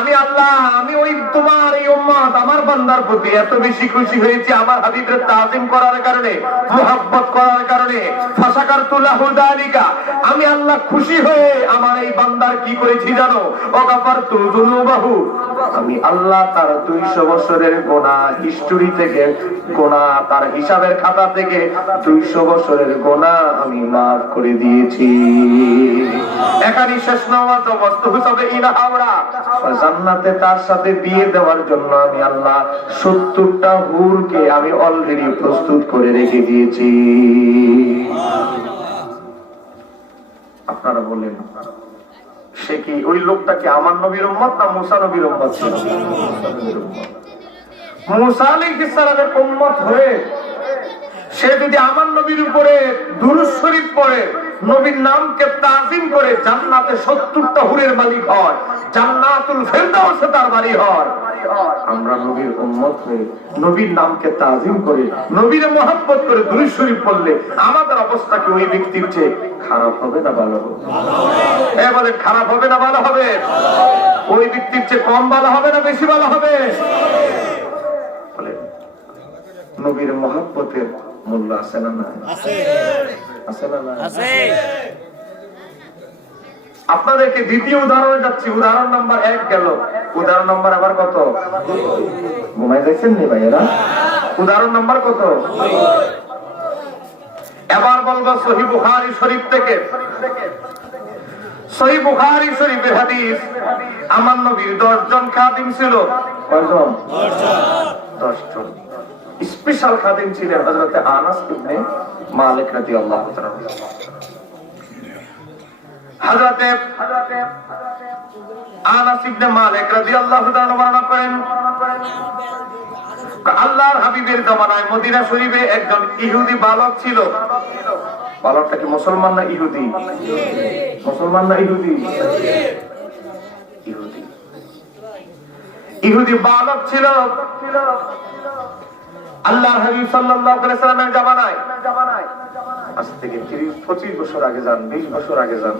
আমি আল্লাহ, আমি ওই তোমার এই উম্মত আমার বান্দার প্রতি এত বেশি খুশি হয়েছি আমার হাবিবের তাজিম করার কারণে, মুহাব্বত করার কারণে। ফাশাকারতু লাহু যালিকা, আমি আল্লাহ খুশি হয়ে আমার এই বান্দার কি করেছি জানো? ওয়াগাফারতু যুনুবাহু, আমি আল্লাহ তার 200 বছরের গুনাহ হিস্টরি থেকে, গুনাহ তার হিসাবের খাতা থেকে 200 বছরের গুনাহ আমি মাফ করে দিয়েছি। এখানে শেষ নামাজ বস্তু হিসাবে ইলাহাওড়া জান্নাতে তার সাথে বিয়ে দেওয়ার জন্য আমি আল্লাহ 70টা হুরকে আমি অলরেডি প্রস্তুত করে রেখে দিয়েছি। আপনারা বলেন, সে কি ওই লোকটা কি আমার নবীর উম্মত না মুসা নবীর উম্মত ছিল? মুসা আলাইহিস সালামের উম্মত হয়ে সে যদি আমার নবীর উপরে দুরূদ শরীফ পড়ে, নবীর নামকে তাজিম করে, জান্নাতে 70টা হুরের মালিক হয়, জান্নাতুল ফেরদাউসে তার বাড়ি হয়। আমরা নবীর উম্মত হয়ে নবীর নামকে তাজিম করে, নবীর মহব্বত করে দুরূদ শরীফ পড়লে আমাদের অবস্থা কি ওই ব্যক্তির চেয়ে খারাপ হবে না ভালো হবে? বলে খারাপ হবে না ভালো হবে? ওই ব্যক্তির চেয়ে কম ভালো হবে না বেশি ভালো হবে? বলে নবীর মহব্বতের মূল্য আছে না নাই? আছে না নাই? আপনাদেরকে দ্বিতীয় উদাহরণে যাচ্ছি। উদাহরণ নাম্বার 1 গেল, উদাহরণ নাম্বার আবার কত? ঘুমাই যাচ্ছেন নি ভাইয়েরা? উদাহরণ নাম্বার কত? এবার বলবো সহিহ বুখারী শরীফ থেকে। সহিহ বুখারী শরীফের হাদিস, আমার নবীর 10 জন খাদিম ছিল। কয়জন? 10 জন। স্পেশাল খাদিম ছিলেন হযরতে আনাস ইবনে মালিক রাদিয়াল্লাহু তাআলা। হযরতে আনাস ইবনে মালিক রাদিয়াল্লাহু তাআলা বর্ণনা করেন, আল্লাহর হাবিবের জামানায় মদিনা শরীফে একজন ইহুদি বালক ছিল। বালকটা কি মুসলমান না ইহুদি? মুসলমান না ইহুদি? ইহুদি। ইহুদি বালক ছিল। আল্লাহর হাবিব সাল্লাল্লাহু আলাইহি ওয়াসাল্লামের জামানায়, আজ থেকে 30-25 বছর আগে যান, 20 বছর আগে যান,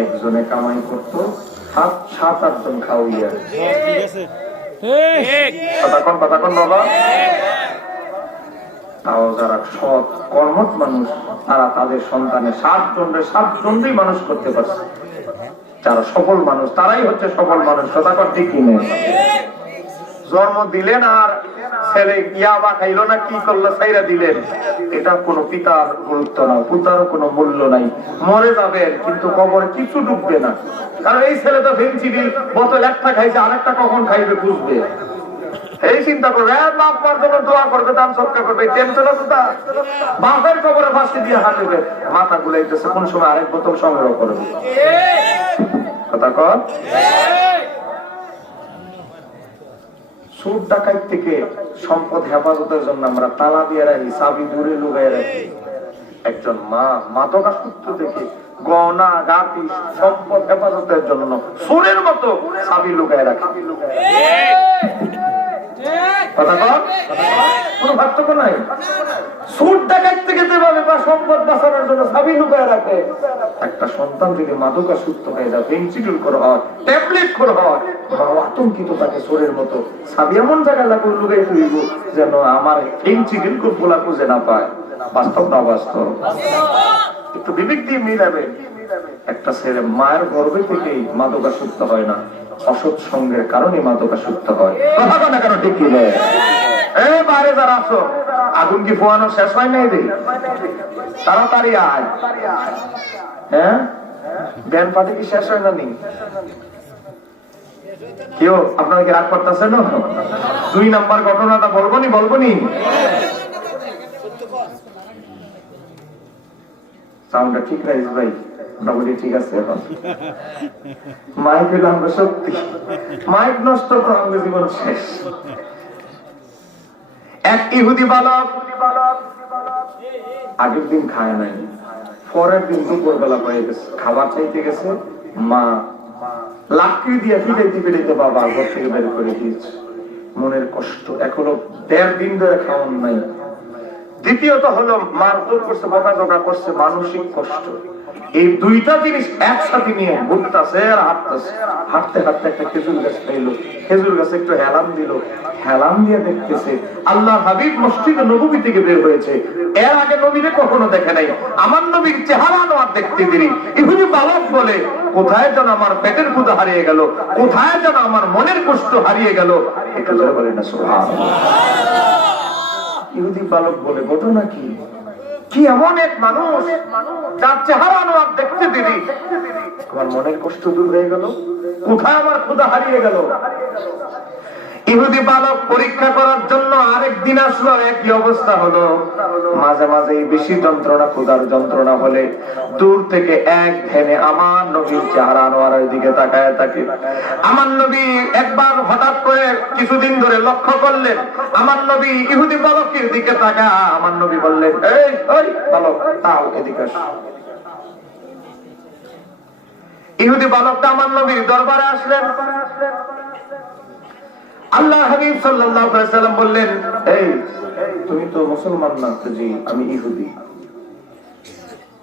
একজনে কামাই করতো 7-8 জন খাওয়াইয়া। ঠিক আছে, কথা কোন বাবা? তাও যারা সৎ কর্মঠ মানুষ, তারা তাদের সন্তানের 7 জনই মানুষ করতে পারছে। যারা সফল মানুষ, তারাই হচ্ছে সফল মানুষ। কথা কর ঠিক কিনা? জন্ম দিলেন আর ছেলে ইয়াবা খাইলো না কি করলো ছাইরা দিলেন, এটা কোনো পিতার গুরুত্ব না, পিতারও কোনো মূল্য নাই। মরে যাবেন কিন্তু কবরে কিছু ডুববে না, কারণ এই ছেলে তো ফেন্সিডিল বোতল একটা খাইছে, আরেকটা কখন খাইবে বুঝবে। এই চিন্তা করবে, বাপ মার জন্য দোয়া করবে, দান সৎকার করবে, টেনশন আছে তা বাপের কবরে ফাঁসি দিয়ে হাঁটবে, মাথা গুলাইতেছে কোন সময় আরেক বোতল সংগ্রহ করবে। কথা কর। চোর ডাকাত থেকে সম্পদ হেফাজতের জন্য আমরা তালা দিয়ে রাখি, চাবি দূরে লুকাই রাখি। একজন মা মাদকাসক্ত থেকে গহনা গাটি সম্পদ হেফাজতের জন্য চোরের মতো চাবি লুকায় রাখে। কথা কর, কোনো পার্থক্য নাই। চোর ডাকাত থেকে যেভাবে বা সম্পদ বাঁচানোর জন্য চাবি লুকায় রাখে, একটা সন্তান যদি মাদকাসক্ত হয়ে যায়, পেন্সিডুল করা হয়, ট্যাবলেট করা হয়, মা আতঙ্কিত তাকে চোরের মতো চাবি এমন জায়গায় লাগবে লুকাই তুলব যেন আমার পেন্সিডুল গোলা খুঁজে না পায়। বাস্তব না বাস্তব? একটু বিবেক দিয়ে মিলাবে। একটা ছেলে মায়ের গর্ভে থেকেই মাদকাসক্ত হয় না, অসৎ সঙ্গের কারণে মাদকাসক্ত হয়। কথা না কেন ঠিক কি নেই? এই বাইরে যারা আছো, আগুন কি ফোয়ানো শেষ হয় নাই রে? তাড়াতাড়ি আয়। হ্যাঁ, ব্যান্ড পার্টি কি শেষ হয় না? নি কেউ আপনারা কি রাগ করতেছেন? 2 নাম্বার ঘটনাটা বলবনি? সাউন্ডটা ঠিক রাখিস ভাই, মোটামুটি ঠিক আছে। এখন মাইক হইলে আমরা সত্যি মাইক নষ্ট তো আমাদের জীবন শেষ। এক ইহুদি বালক আগের দিন খায় নাই, পরের দিন দুপুর বেলা হয়ে গেছে, খাবার চাইতে গেছে, মা লাকড়ি দিয়ে পিটাইতে বাবা ঘর থেকে বের করে দিয়েছে। মনের কষ্ট, এখনো 1.5 দিন ধরে খাওয়ান নাই। দ্বিতীয়ত হলো মারধর করছে, বকাঝকা করছে, মানসিক কষ্ট। এই দুইটা জিনিস একসাথে নিয়ে ঘুরতেছে আর হাঁটতেছে। হাঁটতে হাঁটতে একটা খেজুর গাছ পাইলো, খেজুর গাছে একটু হেলাম দিল, হেলাম দিয়ে দেখতেছে আল্লাহ হাবিব মসজিদে নববী থেকে বের হয়েছে। এর আগে নবীরে কখনো দেখে নাই। আমার নবীর চেহারা নোয়ার দেখতে দেরি। ইহুদি বালক বলে, কোথায় যেন আমার পেটের ক্ষুধা হারিয়ে গেল, কোথায় যেন আমার মনের কষ্ট হারিয়ে গেল। একটু জোরে বলেন না সুবহানাল্লাহ। ইহুদি বালক বলে, ঘটনা কি? কি এমন এক মানুষ যার চেহারা আর দেখতে দিলি আমার মনের কষ্ট দূর হয়ে গেল, কোথায় আমার ক্ষুধা হারিয়ে গেল? ইহুদি বালক পরীক্ষা করার জন্য আরেকদিন আসলো, একই অবস্থা হলো। মাঝে মাঝে বেশি যন্ত্রণা, ক্ষুধার যন্ত্রণা হলে দূর থেকে এক ধ্যানে আমার নবীর চেহারা আনোয়ারের দিকে তাকায় থাকে। আমার নবী একবার হঠাৎ করে কিছুদিন ধরে লক্ষ্য করলেন, আমার নবী ইহুদি বালকের দিকে তাকায়। আমার নবী বললেন, এই ওই বালক, তাও এদিকে আস। ইহুদি বালকটা আমার নবীর দরবারে আসলেন। আল্লাহ হাবিব সাল্লাল্লাহু আলাইহি সাল্লাম বললেন, এই তুমি তো মুসলমান না? জি, আমি ইহুদি।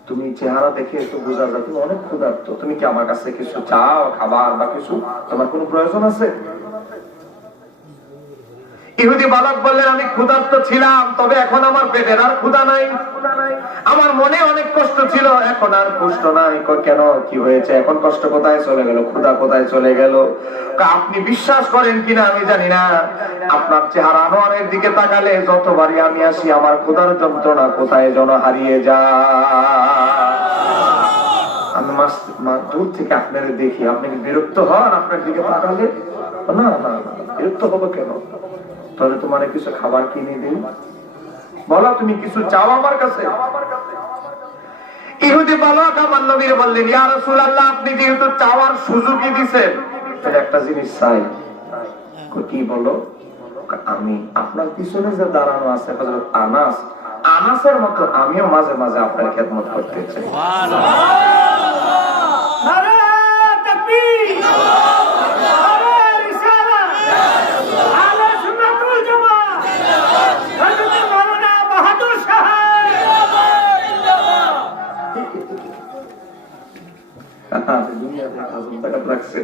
তুমি চেহারা দেখে তো বোঝা যায় তুমি অনেক ক্ষুধার্ত। তুমি কি আমার কাছে কিছু চাও, খাবার বা কিছু? তোমার কোনো প্রয়োজন আছে? ইহুদি বালক বললেন, আমি ক্ষুধার্ত ছিলাম, তবে এখন আমার পেটের আর ক্ষুধা নাই। আমার মনে অনেক কষ্ট ছিল, এখন আর কষ্ট নাই। কেন, কি হয়েছে? এখন কষ্ট কোথায় চলে গেল, ক্ষুধা কোথায় চলে গেল? আপনি বিশ্বাস করেন কিনা আমি জানি না, আপনার চেহারা আনোয়ারের দিকে তাকালে যতবারই আমি আসি আমার ক্ষুধার যন্ত্রণা কোথায় যেন হারিয়ে যায়। আমি দূর থেকে আপনার দেখি, আপনি কি বিরক্ত হন আপনার দিকে তাকালে? না না না, বিরক্ত হবো কেন? তাহলে তোমার কিছু খাবার কিনে দিই, বলো তুমি কিছু চাও আমার কাছে? ইহুদি বালক আমার নবীর বললেন, ইয়া রাসূলুল্লাহ, আপনি যেহেতু চাওয়ার সুযোগই দিয়েছেন, তাহলে একটা জিনিস চাই। কি বলো? আমি আপনার পিছনে যে দাঁড়ানো আছে হযরত আনাস, আনাসের মতো আমিও মাঝে মাঝে আপনার খেদমত করতে চাই। নারে তাকবীর, নারে রিসালাত, আলে সুন্নাতুল জামাত, হযরত মাওলানা বাহাদুর সাহেব জিন্দাবাদ। দুনিয়াতে আজম তাকাত রাখছে।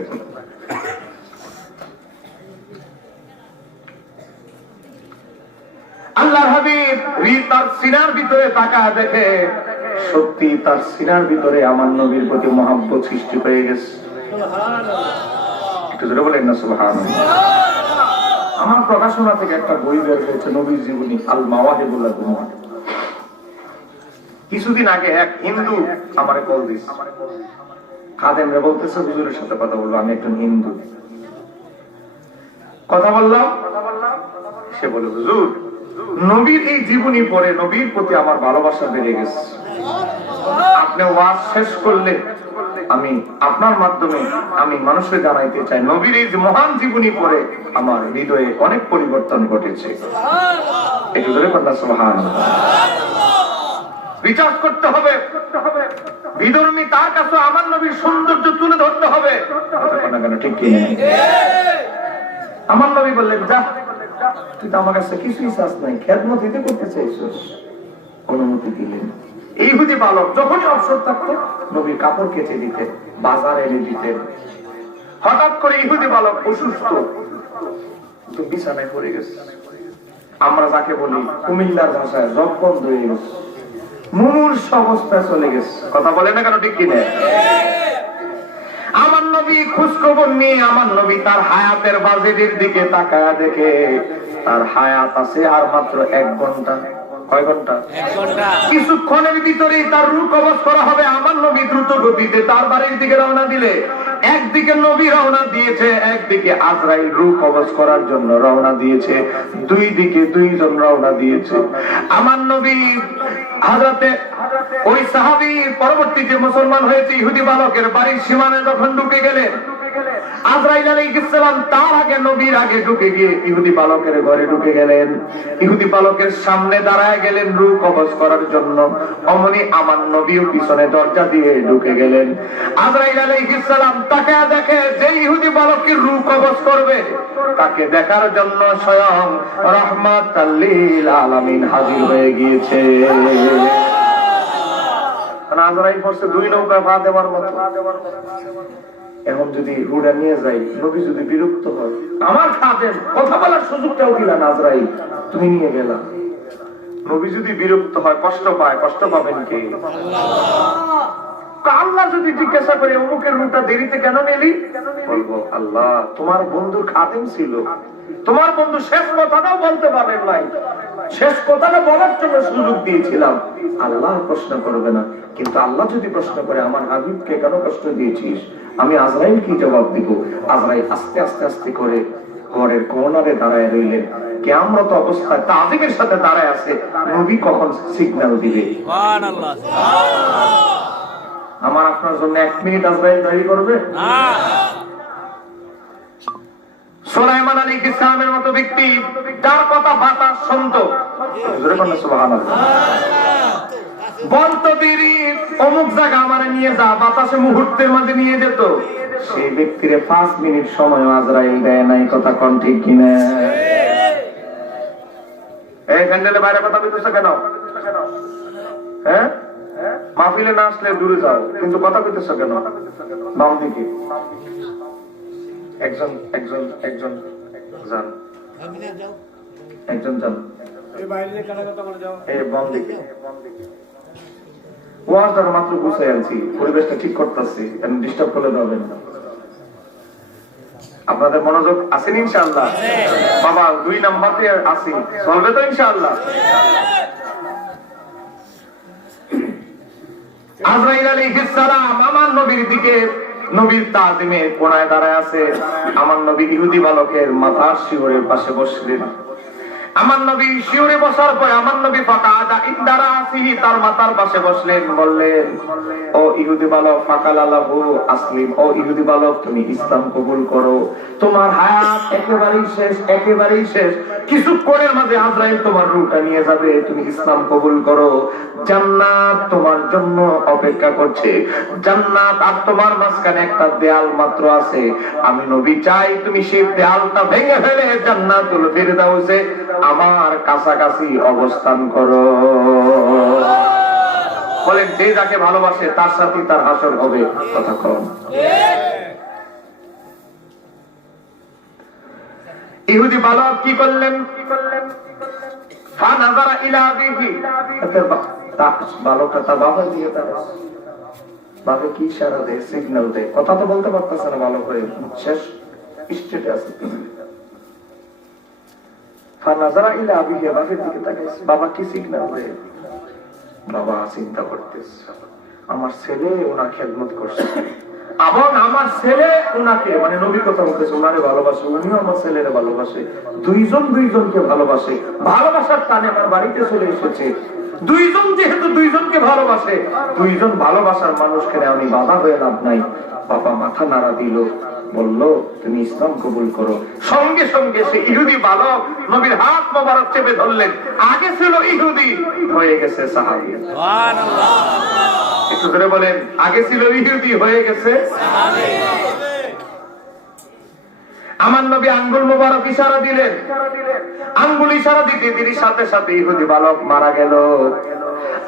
আল্লাহ হাবিব তার সিনার ভিতরে তাকায় দেখে সত্যি তার সিনার ভিতরে আমার নবীর প্রতি মহব্বত সৃষ্টি হয়ে গেছে। একটু জোরে বলেন না সুবহানাল্লাহ। আমার প্রকাশনা থেকে একটা বই বের হয়েছে, নবীর জীবনী, আল মাওয়াহিবুল কুমুল। কিছুদিন আগে এক হিন্দু আমারে কল দিস, খাদেমরে বলতেছে হুজুরের সাথে কথা বলবো, আমি একজন হিন্দু। কথা বললাম, সে বলে হুজুর নবীর এই জীবনী পড়ে নবীর প্রতি আমার ভালোবাসা বেড়ে গেছে। আপনি ওয়াজ শেষ করলে আমি আপনার মাধ্যমে আমি মানুষকে জানাইতে চাই, নবীর এই যে মহান জীবনী পড়ে আমার হৃদয়ে অনেক পরিবর্তন ঘটেছে। একটু ধরে কন্যা সুবহানাল্লাহ। রিচার্জ করতে হবে, বিধর্মী তার কাছে আমার নবীর সৌন্দর্য তুলে ধরতে হবে। কেন ঠিক কি না? আমার নবী বললেন, যা তুই তো আমার কাছে কিছুই চাস নাই, খেদমত দিতে করতে চাইছিস, অনুমতি দিলেন। এই ইহুদি বালক যখনই অবসর থাকতো নবীর কাপড় কেচে দিতেন, বাজার এনে দিতেন। হঠাৎ করে ইহুদি বালক অসুস্থ, তো বিছানায় পড়ে গেছে। আমরা যাকে বলি কুমিল্লার ভাষায় জব বন্ধ হয়ে গেছে, মুমূর্ষ অবস্থায় চলে গেছে। কথা বলে না কেন ঠিক কিনা? আমার নবী খোঁজখবর নিয়ে আমার নবী তার হায়াতের বাজেটের দিকে তাকায় দেখে তার হায়াত আছে আর মাত্র 1 ঘন্টা। কয় ঘন্টা? 1 ঘন্টা। কিছুক্ষণের ভিতরেই তার রূহ কবজ করা হবে। আমার নবী দ্রুত গতিতে তার বাড়ির দিকে রওনা দিলে, একদিকে নবী রওনা দিয়েছে, একদিকে আজরাইল রূহ কবজ করার জন্য রওনা দিয়েছে, দুই দিকে দুইজন রওনা দিয়েছে। আমার নবী হযরতে ওই সাহাবী পরবর্তীতে মুসলমান হয়েছে ইহুদি বালকের বাড়ির সীমানায় যখন ঢুকে গেলেন, আজরাইল আলাইহিস সালাম তার আগে নবীর আগে ঢুকে গিয়ে ইহুদি বালকের ঘরে ঢুকে গেলেন। ইহুদি বালকের সামনে দাঁড়ায় গেলেন রূহ কবজ করার জন্য। অমনি আমার নবীও পিছনে দরজা দিয়ে ঢুকে গেলেন। আজরাইল আলাইহিস সালাম তাকে দেখে যে ইহুদি বালকের রূহ কবজ করবে, তাকে দেখার জন্য স্বয়ং রাহমাতাল লিল আলামিন হাজির হয়ে গিয়েছে। আজরাইল পড়ছে 2 নৌকা পা দেওয়ার মতো। এখন যদি রুডা নিয়ে যাই, নবী যদি বিরক্ত হয়, আমার খাদেম কথা বলার সুযোগটাও দিলা না আজরাইল, তুমি নিয়ে গেলা। নবী যদি বিরক্ত হয়, কষ্ট পায়, কষ্ট পাবেন কে? আল্লাহ যদি জিজ্ঞাসা করে অমুকের রুটা দেরিতে কেন নিলি, বলবো আল্লাহ তোমার বন্ধুর খাদেম ছিল, তোমার বন্ধু শেষ কথাটাও বলতে পারেন নাই, শেষ কথাটা বলার জন্য সুযোগ দিয়েছিলাম। আল্লাহ প্রশ্ন করবে না, কিন্তু আল্লাহ যদি প্রশ্ন করে আমার হাবিবকে কেন কষ্ট দিয়েছিস, আমি আজরাইল কি জবাব দিব? আজরাইল আস্তে আস্তে আস্তে করে ঘরের কর্নারে দাঁড়ায় রইলেন। কিয়ামত অবস্থায় তাজিমের সাথে দাঁড়ায় আছে, নবী কখন সিগন্যাল দিবে? সুবহানাল্লাহ। আমার আপনার জন্য 1 মিনিট আজরাইল দাঁড়িয়ে করবে? সুলাইমান আলাইহিস সালামের মতো ব্যক্তি, যার কথা বাতাস শুনতো, জোরে বলেন সুবহানাল্লাহ, বলতো দেরি অমুক জায়গা আমারে নিয়ে যা, বাতাসে মুহূর্তের মাঝে নিয়ে যেত। সেই ব্যক্তিরে 5 মিনিট সময় আজরাইল দেয় নাই। কথা কোন ঠিক কিনা? এই প্যান্ডেলে বাইরে কথা বলতেছ কেন? হ্যাঁ, মাহফিলে না আসলে দূরে যাও, কিন্তু কথা বলতেছ কেন? বাম দিকে একজন একজন একজন যান, একজন যান, এই বাম দিকে। ওয়াজটা মাত্র গুছাই আনছি, পরিবেশটা ঠিক করতেছি, আমি ডিস্টার্ব করলে যাবেন না। আপনাদের মনোযোগ আছেন ইনশাআল্লাহ? বাবা 2 নাম্বারে আছি, চলবে তো ইনশাআল্লাহ? আজরাইল আলাইহিস সালাম আমার নবীর দিকে, নবীর তাজিমে কোণায় দাঁড়ায় আছে। আমার নবী ইহুদি বালকের মাথার শিওরের পাশে বসলেন। আমার নবী শিওরে বসার পরে আমার নবী ফাকাদা ইনদারা আসিহি, তার মাথার পাশে বসলেন। বললেন, ও ইহুদি বালক, ফাকালালাহু আসলিম, ও ইহুদি বালক তুমি ইসলাম কবুল করো, তোমার হায়াত একেবারেই শেষ, একেবারেই শেষ। কিছুক্ষণের মাঝে আজরাইল তোমার রূহটা নিয়ে যাবে, তুমি ইসলাম কবুল করো। জান্নাত তোমার জন্য অপেক্ষা করছে, জান্নাত আর তোমার মাঝখানে একটা দেয়াল মাত্র আছে। আমি নবী চাই তুমি সেই দেয়ালটা ভেঙে ফেলে জান্নাতুল ফিরদাউসে আমার কাছাকাছি অবস্থান করো। বলেন, যে যাকে ভালোবাসে তার সাথে তার হাসর হবে। কথা কম। ইহুদি বালক কি করলেন? ফানাযারা ইলা আবিহি, বালকটা তার বাবা দিয়ে তাকাচ্ছে। বাবা কি ইশারা দেয়, সিগন্যাল দেয়, কথা তো বলতে পারতেছে না, ভালো করে শেষ স্টেটে আছে। ফানাযারা ইলা আবিহি, বাবার দিকে তাকাইছে, বাবা কি সিগন্যাল দেয়? বাবা চিন্তা করতেছে, আমার ছেলে ওনার খেদমত করছে, এবং আমার ছেলে উনাকে মানে নবীর কথা বলতেছে, উনারে ভালোবাসে, উনিও আমার ছেলেরে ভালোবাসে, দুইজন দুইজনকে ভালোবাসে, ভালোবাসার টানে আমার বাড়িতে চলে এসেছে। দুইজন যেহেতু দুইজনকে ভালোবাসে, দুইজন ভালোবাসার মানুষকে আমি বাধা হয়ে লাভ নাই। বাবা মাথা নাড়া দিল, বলল তুমি ইসলাম কবুল করো। সঙ্গে সঙ্গে সে ইহুদি বালক নবীর হাত মোবারক চেপে ধরলেন। আগে ছিল ইহুদি, হয়ে গেছে সাহাবী। একটু ধরে বলেন, আগে ছিল ইহুদি, হয়ে গেছে সাহাবী। আমার নবী আঙ্গুল মোবারক ইশারা দিলেন, আঙ্গুল ইশারা দিতে দিতে সাথে সাথে ইহুদি বালক মারা গেল।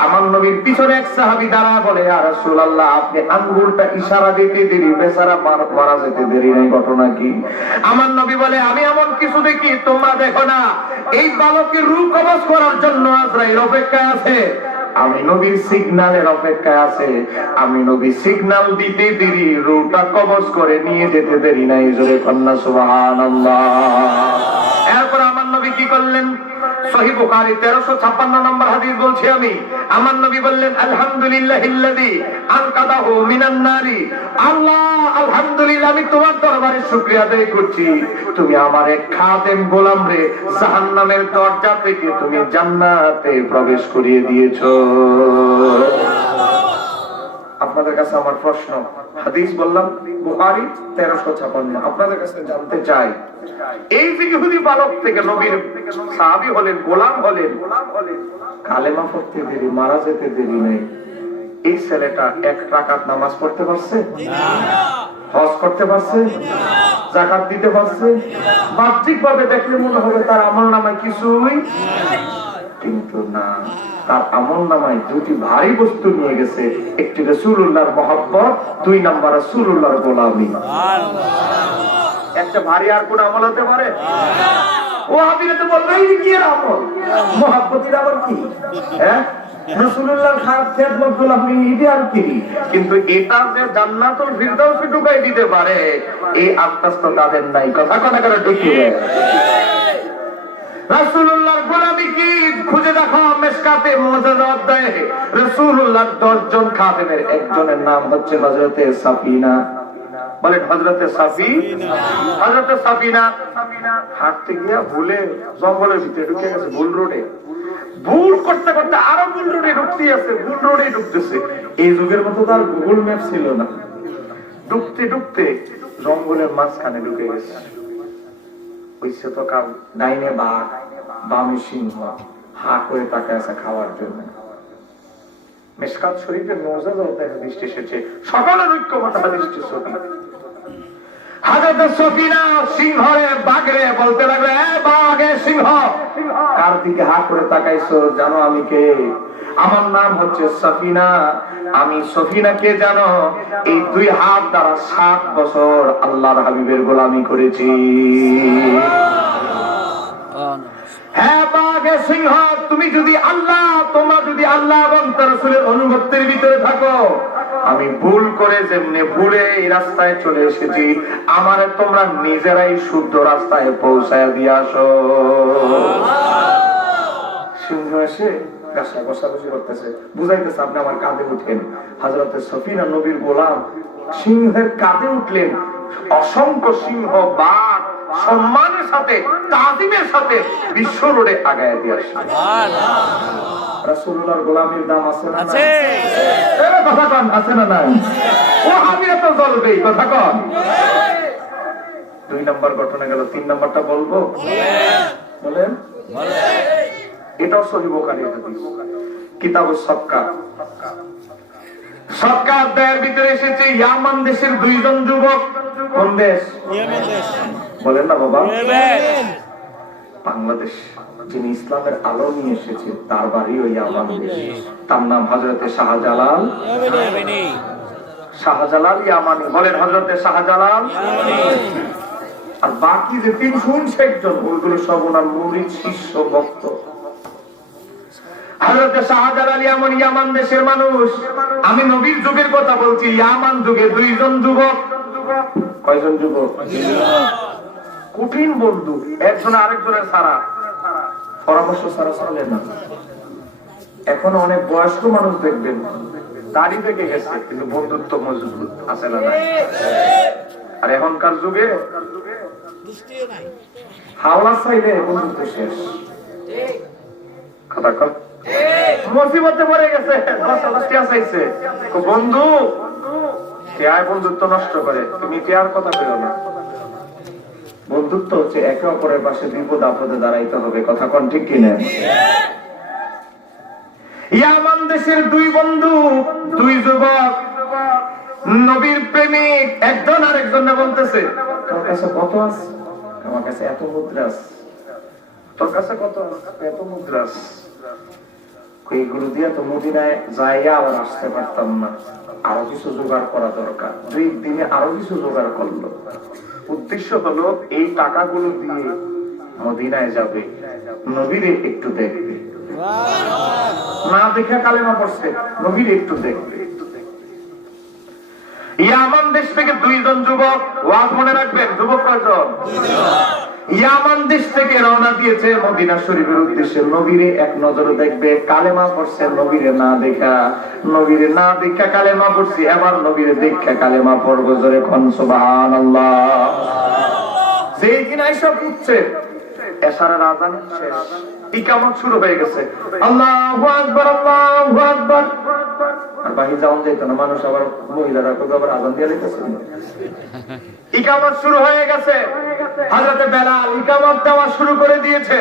আমার নবীর পিছনে এক সাহাবী দাঁড়া বলে, ইয়া রাসূলুল্লাহ, আপনি আঙ্গুলটা ইশারা দিতে দেরি, বেচারা মারা যেতে দেরি নাই, ঘটনা কি? আমার নবী বলে, আমি এমন কিছু দেখি তোমরা দেখো না। এই বালকের রূহ কবজ করার জন্য আজরাইল অপেক্ষায় আছে, আমি নবীর সিগন্যালের অপেক্ষায় আছে। আমি নবী সিগন্যাল দিতে দেরি, রূহটা কবজ করে নিয়ে যেতে দেরি নাই। জোরে কন্যা সুবহানাল্লাহ। এরপর আমার নবী কি করলেন? সহিহ বুখারী 1356 নম্বর হাদিস বলছি আমি। আমার নবী বললেন, আলহামদুলিল্লাহিল্লাযী আনকাদাহু মিনান নারি। আল্লাহ আলহামদুলিল্লাহ, আমি তোমার দরবারে শুকরিয়া আদায় করছি, তুমি আমার এক খাদেম গোলাম রে জাহান্নামের দরজা থেকে তুমি জান্নাতে প্রবেশ করিয়ে দিয়েছো। আপনাদের কাছে আমার প্রশ্ন, হাদিস বললাম বুখারী 1356, আপনাদের কাছে জানতে চাই, এই যে ইহুদি বালক থেকে নবীর সাহাবী হলেন, গোলাম হলেন, কালেমা পড়তে দেরি, মারা যেতে দেরি নেই। এই ছেলেটা এক রাকাত নামাজ পড়তে পারছে? হজ করতে পারছে? যাকাত দিতে পারছে? বাহ্যিক ভাবে দেখলে মনে হবে তার আমলনামায় কিছুই, কিন্তু না, তার আমলনামায় দুটি ভারী বস্তু নিয়ে গেছে। একটি রাসূলুল্লাহর মহব্বত, দুই নাম্বার রাসূলুল্লাহর গোলামি। একটা ভারী আর কোন আমল হতে পারে? ও হাবিরে তো বললেই কি আমল, মহব্বতের আবার কি? হ্যাঁ, রাসূলুল্লাহর খেদমত গোলামি, এটা আর কি? কিন্তু এটা যে জান্নাতুল ফিরদাউসে ঢুকাই দিতে পারে, এই আত্মাস তো তাদের নাই। কথা কথা করে ঢুকিয়ে রাসূলুল্লাহর গোলামি কি খুঁজে দেখো মিশকাতে মুজাদ্দাদ অধ্যায়ে। রাসূলুল্লাহর 10 জন খাদেমের একজনের নাম হচ্ছে হযরতে সাফিনা। বলেন হযরতে সাফিনা। হযরতে সাফিনা হাঁটতে গিয়া ভুলে জঙ্গলের ভিতরে ঢুকে গেছে, ভুল রোডে। ভুল করতে করতে আরো ভুল রোডে ঢুকতে আছে, ভুল রোডে ঢুকতেছে। এই যুগের মতো তার গুগল ম্যাপ ছিল না। ঢুকতে ঢুকতে জঙ্গলের মাঝখানে ঢুকে গেছে। হইছে তো কাল, ডাইনে বাঘ, বামে সিংহ, হা করে তাকায় আছে খাওয়ার জন্য। মিশকাত শরীফের মুজাদ্দাদ অধ্যায়ে হাদিস এসেছে, সকলের ঐক্যমত হাদিসটি সহিহ। হযরত সাফিনা সিংহরে বাঘরে বলতে লাগলো, এ বাঘ, এ সিংহ, কার দিকে হা করে তাকাইছো? জানো আমি কে? আমার নাম হচ্ছে সাফিনা। আমি সফিনাকে জানো? এই 2 হাত দ্বারা 7 বছর আল্লাহর হাবিবের গোলামি করেছি। হ্যাঁ বাঘ, এ সিংহ, তুমি যদি আল্লাহ, তোমরা যদি আল্লাহ এবং তার রাসূলের অনুগত্যের ভিতরে থাকো, আমি ভুল করে যেমনি ভুলে এই রাস্তায় চলে এসেছি, আমারে তোমরা নিজেরাই শুদ্ধ রাস্তায় পৌঁছায় দিয়ে আসো। সিংহ এসে গাছা বসাবসি করতেছে, বুঝাইতেছে আপনি আমার কাঁধে উঠেন। হযরতে সাফিনা নবীর গোলাম সিংহের কাঁধে উঠলেন। অসংখ্য সিংহ বাঘ সম্মানের সাথে, তাজিমের সাথে বিশ্ব রোডে আগায় দিয়ে আসে। রাসূলুল্লাহর গোলামির দাম আছে না? আছে। কথা কন, আছে না নাই? ও হাবিরা তো জ্বলবেই, কথা কন। 2 নম্বর ঘটনা গেল, 3 নম্বরটা বলবো? বলেন। এটাও সহিহ বুখারীর হাদিস, কিতাবুস সাদকা। সাদকা অধ্যায়ের ভিতরে এসেছে ইয়ামান দেশের 2 জন যুবক। কোন দেশ? ইয়ামান দেশ। বলেন না বাবা? বাংলাদেশ। যিনি ইসলামের আলো নিয়ে এসেছে তার বাড়ি ওই ইয়ামান দেশ। তার নাম হযরতে শাহজালাল ইয়ামানি। শাহজালাল ইয়ামানি। বলেন হযরতে শাহজালাল ইয়ামানি। আর বাকি যে 360 জন, ওইগুলো সব ওনার মুরিদ, শিষ্য, ভক্ত। হযরতে শাহজালাল ইয়ামানি ইয়ামান দেশের মানুষ। আমি নবীর যুগের কথা বলছি। ইয়ামান যুগে 2 জন যুবক। কয়জন যুবক? কঠিন বন্ধু, একজন আরেকজনের ছাড়া পরামর্শ ছাড়া চলে না। এখন অনেক বয়স্ক মানুষ দেখবেন দাড়ি পেকে গেছে কিন্তু বন্ধুত্ব মজবুত আছে না নাই? আর এখনকার যুগে হাওলা চাইলে বন্ধুত্ব শেষ। কথা কর, মুসিবতে পড়ে গেছে, চাইছে বন্ধু কেয়ার বন্ধুত্ব নষ্ট করে, তুমি কেয়ার কথা পেও না। বন্ধুত্ব হচ্ছে একে অপরের পাশে বিপদ আপদে দাঁড়াইতে হবে। কথা কোন ঠিক কিনা? ইয়ামান দেশের দুই বন্ধু, দুই যুবক, নবীর প্রেমিক, একজন আরেকজনে বলতেছে তোর কাছে কত আছে? আমার কাছে এত মুদ্রা আছে। তোর কাছে কত? এত মুদ্রা আছে। এইগুলো দিয়ে তো মদিনায় যাইয়া আবার আসতে পারতাম না, আরো কিছু জোগাড় করা দরকার। 2 দিনে আরো কিছু জোগাড় করলো। উদ্দেশ্য হলো এই টাকাগুলো দিয়ে মদিনায় যাবে, নবীরে একটু দেখবে, না দেখে কালেমা পড়ছে, নবীরে একটু দেখবে। ইয়ামান দেশ থেকে 2 জন যুবক, ওয়াজ মনে রাখবেন, যুবক কয়জন? ইয়ামান দেশ থেকে রওনা দিয়েছে মদিনা শরীফের উদ্দেশ্যে। নবীরে এক নজরে দেখবে, কালেমা পড়ছে, নবীরে না দেখা, নবীরে না দেখা কালেমা পড়ছি, এবার নবীরে দেখা কালেমা পড়ব। জোরে কোন সুবহানাল্লাহ। যেই দিন আইসা উঠছে এশারের আযান শেষ, ইকামত শুরু হয়ে গেছে। আল্লাহু আকবার, আল্লাহু আকবার। আর বাহি যাওন যেত না, মানুষ আবার মহিলারা আবার আযান দিয়ে দিতেছে। ইকামত শুরু হয়ে গেছে। হযরতে বেলাল ইকামত দেওয়া শুরু করে দিয়েছে।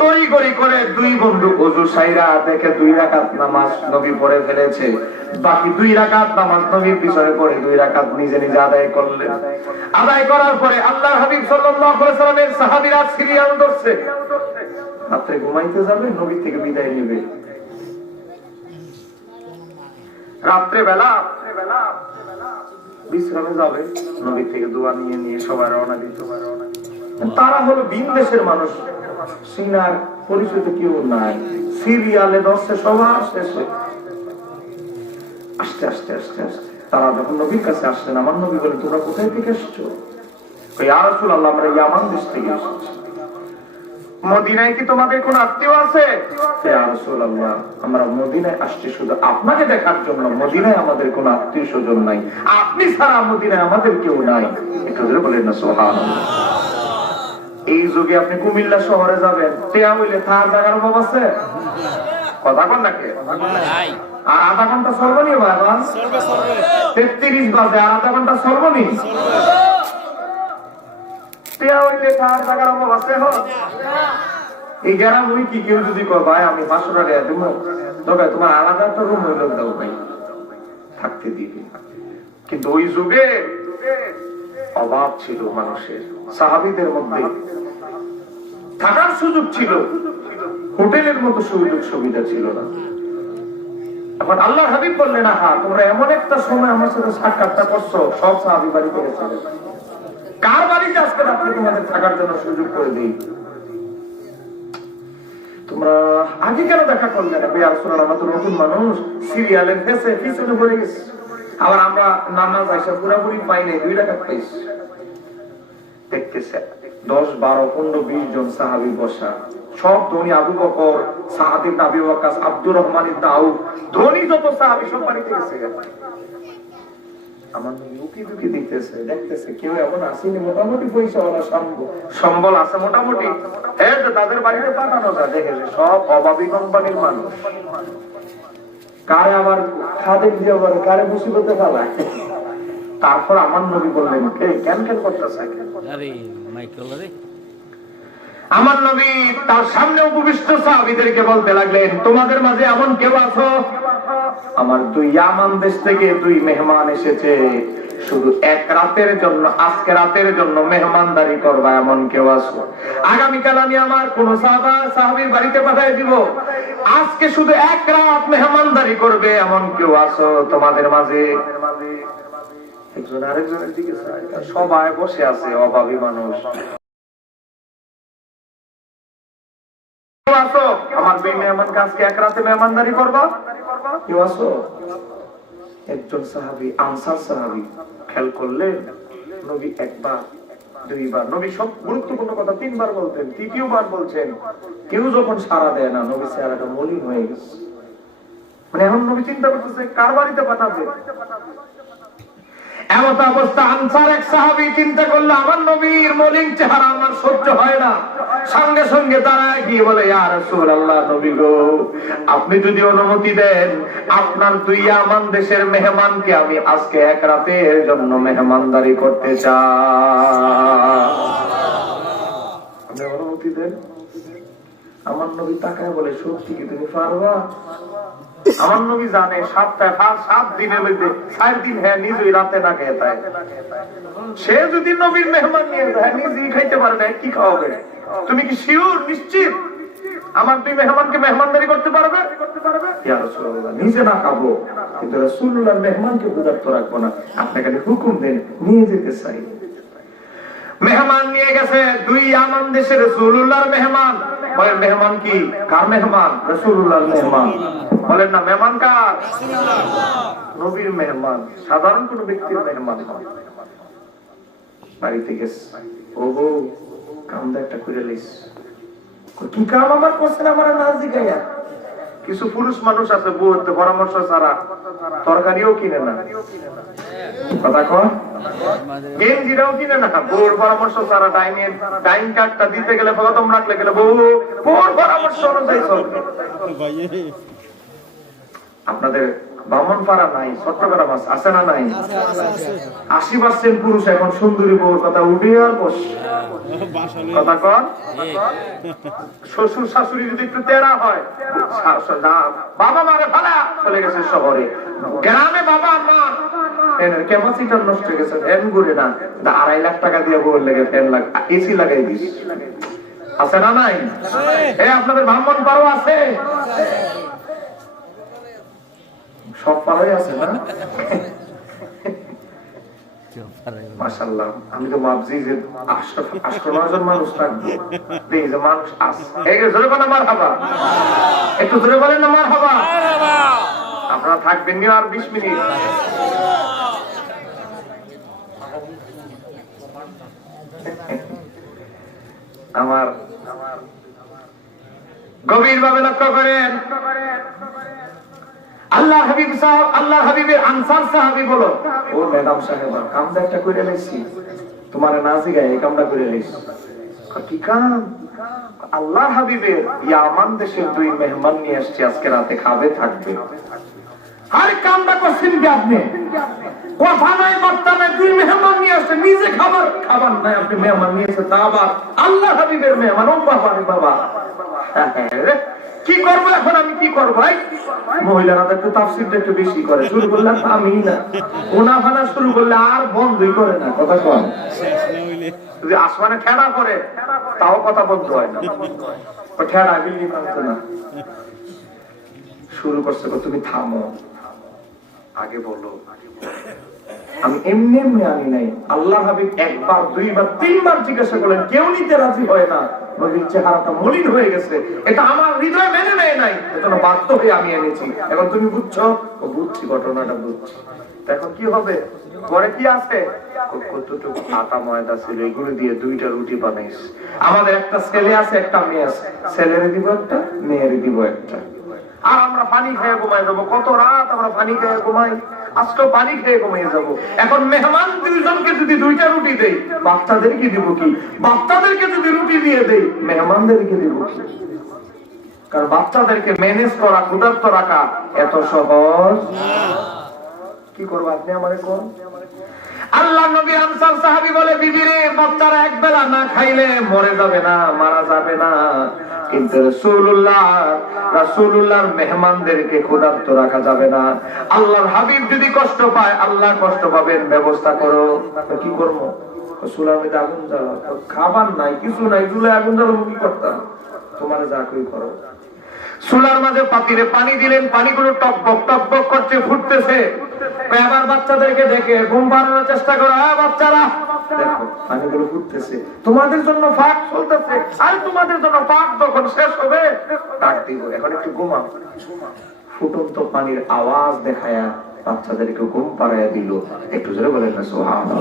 তড়িঘড়ি করে 2 বন্ধু ওযু সাইরা দেখে 2 রাকাত নামাজ নবী পড়ে ফেলেছে। বাকি 2 রাকাত নামাজ নবীর পিছনে পড়ে 2 রাকাত নিজে নিজে আদায় করলেন। আদায় করার পরে আল্লাহর হাবিব সাল্লাল্লাহু আলাইহি ওয়াসাল্লামের সাহাবীরা সিরিয়াল ধরছে, রাতে ঘুমাইতে যাবে, নবী থেকে বিদায় নেবে। রাত্রে বেলা বিশ্রামে যাবে, নবী থেকে দোয়া নিয়ে নিয়ে সবাই রওনা দিত। তারা হলো ভিন দেশের মানুষ, সিনার পরিচিত কেউ নাই, সিরিয়ালে ধরছে সবার শেষে। আস্তে আস্তে আস্তে আস্তে তারা যখন নবীর কাছে আসলেন, আমার নবী বলে তোমরা কোথায় থেকে এসছো? ইয়া রাসূলুল্লাহ, আমরা ইয়ামান দেশ থেকে এসেছি। মদিনায় কি তোমাদের কোন আত্মীয় আছে? ইয়া রাসূলুল্লাহ, আমরা মদিনায় আসছি শুধু আপনাকে দেখার জন্য, মদিনায় আমাদের কোন আত্মীয় স্বজন নাই, আপনি ছাড়া মদিনায় আমাদের কেউ নাই। একটু জোরে বলেন না সুবহানাল্লাহ। এই যুগে আপনি কুমিল্লা শহরে যাবেন, টেয়া হইলে তার জায়গার অভাব আছে? কথা কন নাকি? আর আধা ঘন্টা চলবনি বাবা, 33 বাজে, আর আধা ঘন্টা চলবনি। টেয়া হইলে তার জায়গার অভাব আছে? এই গ্রাম ওই কি কেউ যদি কয় ভাই আমি 500 টাকা দেব, তবে তোমার আলাদা একটা রুম হইল দাও ভাই, থাকতে দিবে। কিন্তু ওই যুগে অভাব ছিল মানুষের, সাহাবীদের মধ্যে থাকার সুযোগ ছিল, হোটেলের মতো সুযোগ সুবিধা ছিল না। এখন আল্লাহর হাবিব বললেন, আহা তোমরা এমন একটা সময় আমার সাথে সাক্ষাৎটা করছো, সব সাহাবী বাড়িতে গেছিলেন, কার বাড়িতে আজকে রাত্রে তোমাদের থাকার জন্য সুযোগ করে দিই? তোমরা আগে কেন দেখা করলে না? ইয়া রাসূলুল্লাহ, আমরা তো নতুন মানুষ, সিরিয়ালের ফেসে পিছনে পড়ে গেছি, আবার আমরা নামাজ আইসা পুরাপুরি পাই নাই, 2 রাকাত পাইছি। দেখতেছে 10, 12, 15, 20 জন সাহাবী বসা, সব ধনী, আবু বকর, সাআদ ইবনে আবি ওয়াক্কাস, আব্দুর রহমান ইবনে আউফ, ধনী যত সাহাবী সব বাড়িতে গেছে। আমার লুকি লুকি দেখতেছে, দেখতেছে কেউ এমন আসেনি, মোটামুটি পয়সাওয়ালা সম্বল আছে মোটামুটি, হ্যাঁ তাদের বাড়িতে পাঠানো যায়। দেখে সব অভাবী কোম্পানির মানুষ, কারে আবার খাদেম দিয়ে বলে, কারে মুসিবতে ফেলায়। তারপর আমার নবী বললেন, কেন কেন করতেছে? আমার নবী তার সামনে উপবিষ্ট সাহাবীদেরকে বলতে লাগলেন, তোমাদের মাঝে এমন কেউ আছো? আমার 2 ইয়ামান দেশ থেকে 2 মেহমান এসেছে, শুধু এক রাতের জন্য, আজকে রাতের জন্য মেহমানদারি করবা, এমন কেউ আছো? আগামীকাল আমি আমার কোন সাহাবীর বাড়িতে পাঠিয়ে দিব, আজকে শুধু এক রাত মেহমানদারি করবে, এমন কেউ আছো তোমাদের মাঝে? একজন আরেকজনের দিকে সবাই বসে আছে, অভাবী মানুষ। আমার মেহমান কাজকে এক রাতে মেহমানদারি করবা, কেউ আছো? একজন সাহাবী, আনসার সাহাবী, খেয়াল করলেন নবী একবার, 2 বার, নবী সব গুরুত্বপূর্ণ কথা 3 বার বলতেন, 3য় বার বলছেন, কেউ যখন সাড়া দেয় না, নবী চেহারাটা মলিন হয়ে গেছে। মানে এখন নবী চিন্তা করতেছে কার বাড়িতে পাঠাবে। এমন অবস্থা আনসার এক সাহাবী চিন্তা করলো আমার নবীর মলিন চেহারা আমার সহ্য হয় না, সঙ্গে সঙ্গে দাঁড়ায় গিয়ে বলে ইয়া রাসূলুল্লাহ, নবী গো আপনি যদি অনুমতি দেন আপনার দুই ইয়ামান দেশের মেহমানকে আমি আজকে এক রাতের জন্য মেহমানদারি করতে চাই, আপনি অনুমতি দেন। আমার নবী তাকায় বলে সত্যি কি তুমি পারবা? আমার নবী জানে 7 দিনের মধ্যে 4 দিন হ্যাঁ নিজেই রাতে না খেয়ে থাকে, সে যদি নবীর মেহমান নিয়ে যায় নিজেই খাইতে পারে না, কি খাওয়াবে? তুমি কি শিওর নিশ্চিত আমার দুই মেহমানকে মেহমানদারি করতে পারবে? ইয়া রাসূলুল্লাহ, নিজে না খাবো কিন্তু রাসূলুল্লাহর মেহমানকে ক্ষুধার্ত রাখবো না, আপনি খালি হুকুম দেন, নিয়ে যেতে চাই। মেহমান নিয়ে গেছে দুই ইয়ামান দেশের রাসূলুল্লাহর মেহমান। বলেন মেহমান কি কার মেহমান? রাসূলুল্লাহর মেহমান। বলেন না মেহমান কার? নবীর মেহমান, সাধারণ কোন ব্যক্তির মেহমান নয়। বাড়িতে গেছে, ওগো কামদা একটা করে লইস। কি কাম আমার করছেন আমার না জিগাইয়া? কিছু পুরুষ মানুষ আছে বউতে পরামর্শ ছাড়া তরকারিও কিনে না, কথা কয় গেঞ্জিরাও কিনে না, বউর পরামর্শ ছাড়া ডাইন কার্ডটা দিতে গেলে প্রথম রাখলে গেলে বউর পরামর্শ অনুযায়ী চলবে। আপনাদের বামনপাড়া নাই, চট্টগ্রাম আছে না নাই? 80% পুরুষ এখন সুন্দরী বউর কথা উঠে আর বস কথা কন। শ্বশুর শাশুড়ি যদি একটু তেরা হয়, বাবা মারে ফালা চলে গেছে শহরে, গ্রামে বাবা মা ক্যাপাসিটার নষ্ট হয়ে গেছে, ফ্যান ঘুরে না, 2.5 লাখ টাকা দিয়ে বউর লেগে ফ্যান লাগ এসি লাগাই দিস, আছে না নাই? আপনাদের ব্রাহ্মণপাড়াও আছে, সব পাড়াই আছে না? মাশাআল্লাহ, আমি তো ভাবছি যে 8-9 জন মানুষ থাকবে, এই যে মানুষ আছে, এই জোরে বলেন মারহাবা, একটু জোরে বলেন না মারহাবা। আপনারা থাকবেন নি আর 20 মিনিট। আমার গভীর ভাবে লক্ষ্য করেন, আল্লাহ হাবিব সাহেব, আল্লাহ হাবিবের আনসার সাহাবী বলো, ও ম্যাডাম সাহেব কামটা একটা করে লাইছি, তোমার না জিগায় এই কামটা করে লাইছি। কি কাম? আল্লাহ হাবিবের ইয়ামান দেশের দুই মেহমান নিয়ে আসছে, আজকে রাতে খাবে থাকবে। আর কামটা করছেন কি আপনি? কথা নাই বার্তা নাই, দুই মেহমান নিয়ে আসছে, নিজে খাবার নাই, আপনি মেহমান নিয়ে এসে তা আবার আল্লাহ হাবিবের মেহমান। ও বাবা রে বাবা, কি করবো এখন আমি, কি করবো? মহিলারা একটু তাফসীরটা একটু বেশি করে, শুরু করলে আমি না ওনা ফানা শুরু করলে আর বন্ধই করে না, কথা কম। যদি আসমানে ঠেলা করে তাও কথা বন্ধ হয় না, ঠেলা বিল্লি পারতো না, শুরু করছে তুমি থামো, আগে বলো। আমি এমনি এমনি আনি নাই, আল্লাহ হাবিব 1 বার 2 বার 3 বার জিজ্ঞাসা করলেন, কেউ নিতে রাজি হয় না, নবীর চেহারাটা মলিন হয়ে গেছে, এটা আমার হৃদয় মেনে নেয় নাই, এজন্য বাধ্য হয়ে আমি এনেছি। এখন তুমি বুঝছো? ও বুঝছি, ঘটনাটা বুঝছি। এখন কি হবে? পরে কি আছে? কতটুকু আটা ময়দা ছিল, এগুলো দিয়ে 2টা রুটি বানাইস। আমাদের একটা ছেলে আছে একটা মেয়ে আছে, ছেলেরে দিব একটা, মেয়েরে দিব একটা। আর আমরা পানি খেয়ে ঘুমাই যাবো, কত রাত আমরা পানি খেয়ে ঘুমাই, আজকেও পানি খেয়ে ঘুমিয়ে যাবো। এখন মেহমান 2 জনকে যদি 2টা রুটি দেই, বাচ্চাদেরকে দিব কি? বাচ্চাদেরকে যদি রুটি দিয়ে দেই, মেহমানদেরকে দিব কি? কারণ বাচ্চাদেরকে ম্যানেজ করা, ক্ষুধার্ত রাখা এত সহজ। কি করবো আপনি আমারে কোন? আল্লাহ নবী আনসার সাহাবী বলে, বিবি রে, বাচ্চারা এক বেলা না খাইলে মরে যাবে না, মারা যাবে না, কিন্তু রাসূলুল্লাহর মেহমানদেরকে ক্ষুধার্ত রাখা যাবে না। আল্লাহর হাবিব যদি কষ্ট পায়, আল্লাহ কষ্ট পাবেন, ব্যবস্থা করো। কি করবো? চুলার আগুন জ্বালা, খাবার নাই, কিছু নাই, চুলায় আগুন জ্বালাবো, কি করতাম? তোমার যা করি করো। চুলার মাঝে পাতিলে পানি দিলেন, পানিগুলো টকবক টকবক করছে, ফুটতেছে। এবার বাচ্চাদেরকে দেখে ঘুম পাড়ানোর চেষ্টা করো, বাচ্চারা দেখো পানিগুলো ফুটতেছে, তোমাদের জন্য ফাঁক চলতেছে, আর তোমাদের জন্য ফাঁক যখন শেষ হবে ডাক দিব, এখন একটু ঘুমাও। ফুটন্ত পানির আওয়াজ দেখায়া বাচ্চাদেরকে ঘুম পাড়াইয়া দিল। একটু জোরে বলেন না সুবহানাল্লাহ।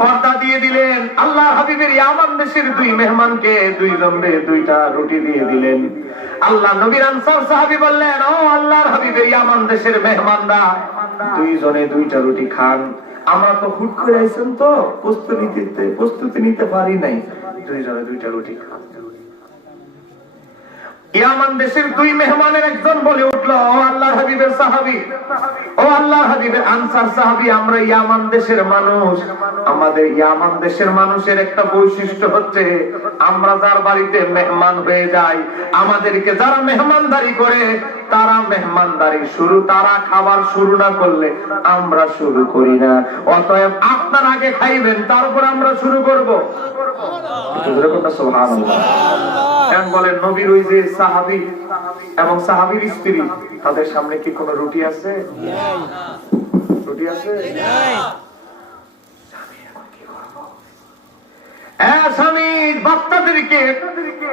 পর্দা দিয়ে দিলেন। আল্লাহ হাবিবের ইয়ামান দেশের দুই মেহমানকে দুই জনকে দুইটা রুটি দিয়ে দিলেন। আল্লাহ নবীর আনসার সাহাবী বললেন, ও আল্লাহর হাবিবের ইয়ামান দেশের মেহমানরা, দুইজনে দুইটা রুটি খান। আমরা তো হুট করে আইছেন, তো প্রস্তুতি নিতে পারি নাই, দুইজনে দুইটা রুটি খান। ইয়ামান দেশের দুই মেহমানের একজন বলে উঠলো, ও আল্লাহর হাবিবের সাহাবী, ও আল্লাহর হাবিবের আনসার সাহাবী, আমরা ইয়ামান দেশের মানুষ। আমাদের ইয়ামান দেশের মানুষের একটা বৈশিষ্ট্য হচ্ছে, আমরা যার বাড়িতে মেহমান হয়ে যাই, আমাদেরকে যারা মেহমানদারি করে তারা মেহমানদারি শুরু, তারা খাবার শুরু না করলে আমরা শুরু করি না। অতএব আপনার আগে খাইবেন, তারপর আমরা শুরু করব। সুবহানাল্লাহ। এখন বলেন, নবীর ওই যে সাহাবী এবং সাহাবীর স্ত্রী, তাদের সামনে কি কোনো রুটি আছে? রুটি আছে? স্বামী বাচ্চাদেরকে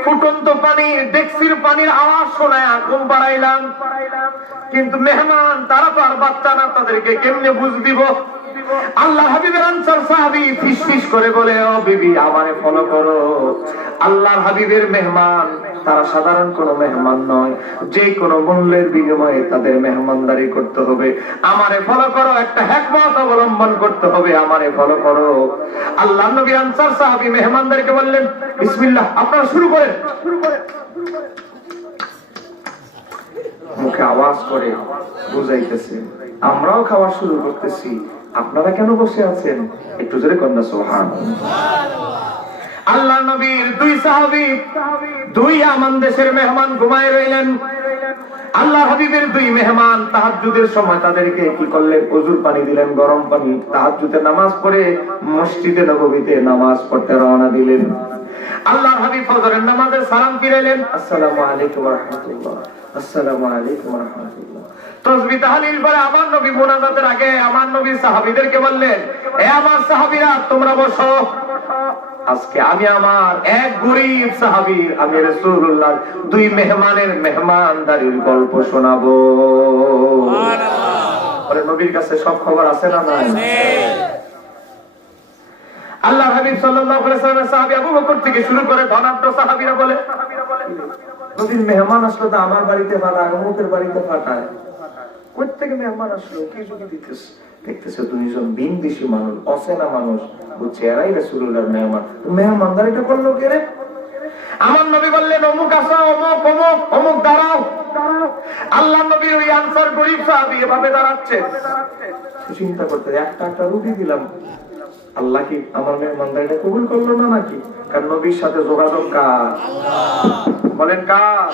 ফুটন্ত পানি, ডেক্সির পানির আওয়াজ শোনায় ঘুম পাড়াইলাম, কিন্তু মেহমান তারা তো আর বাচ্চা না, তাদেরকে কেমনে বুঝ দিব? আল্লাহ হাবিবের আনসার সাহাবী ফিসফিস করে বলে, ও বিবি, আমারে ফলো করো। আল্লাহর হাবিবের মেহমান তারা সাধারণ কোনো মেহমান নয়, যে কোনো মূল্যের বিনিময়ে তাদের মেহমানদারি করতে হবে। আমারে ফলো করো, একটা হিকমত অবলম্বন করতে হবে, আমারে ফলো করো। আল্লাহ নবী আনসার সাহাবী মেহমানদারিকে বললেন, বিসমিল্লাহ, আপনারা শুরু করেন। মুখে আওয়াজ করে বুঝাইতেছে, আমরাও খাওয়া শুরু করতেছি, আপনারা কেন বসে আছেন? একটু জোরে কন্যা সুবহানাল্লাহ। আল্লাহ নবীর দুই সাহাবী, দুই ইয়ামান দেশের মেহমান ঘুমায় রইলেন। আল্লাহ হাবিবের দুই মেহমান তাহাজ্জুদের সময় তাদেরকে কি করলেন? ওযুর পানি দিলেন, গরম পানি। তাহাজ্জুদে নামাজ পড়ে মসজিদে নববীতে নামাজ পড়তে রওনা দিলেন। আল্লাহর হাবিব ফজরের নামাজে সালাম ফিরাইলেন, আসসালামু আলাইকুম ওয়া রাহমাতুল্লাহ, আসসালামু আলাইকুম ওয়া রাহমাতুল্লাহ। তাসবিহ তাহলিল পরে আমার নবী মুনাজাতের আগে আমার নবী সাহাবীদেরকে বললেন, হে আমার সাহাবীরা, তোমরা বসো। আজকে আমি আমার এক গরীব সাহাবীর, আমি রাসূলুল্লাহ দুই মেহমানের মেহমানদারির গল্প শোনাবো। সুবহানাল্লাহ। পরে নবীর কাছে সব খবর আছে না নাই? আল্লাহ হাবিব সাল্লাল্লাহু আলাইহি ওয়াসাল্লাম সাহাবী আবু বকর থেকে শুরু করে ধনাঢ্য সাহাবীরা বলে, নবীর মেহমান আসলো তো আমার বাড়িতে ফাটায়, অমুকের বাড়িতে ফাটায়, কোথা থেকে মেহমান আসলো, কি যোগে দিতেছে? দেখতেছে দুইজন বিনদেশী মানুষ, অচেনা মানুষ, বুঝছে এরাই রাসূলুল্লাহর মেহমান। মেহমানদারিটা করলো কে রে? আমার নবী বললেন, অমুক আসো, অমুক অমুক অমুক দাঁড়াও। আল্লাহ নবী ওই আনসার গরীব সাহাবী এভাবে দাঁড়াচ্ছে, চিন্তা করতে, একটা একটা রুটি দিলাম, আল্লাহ কি আমার মেহমানদারিটা কবুল করলো না নাকি? কারণ নবীর সাথে যোগাযোগ কার? বলেন কার?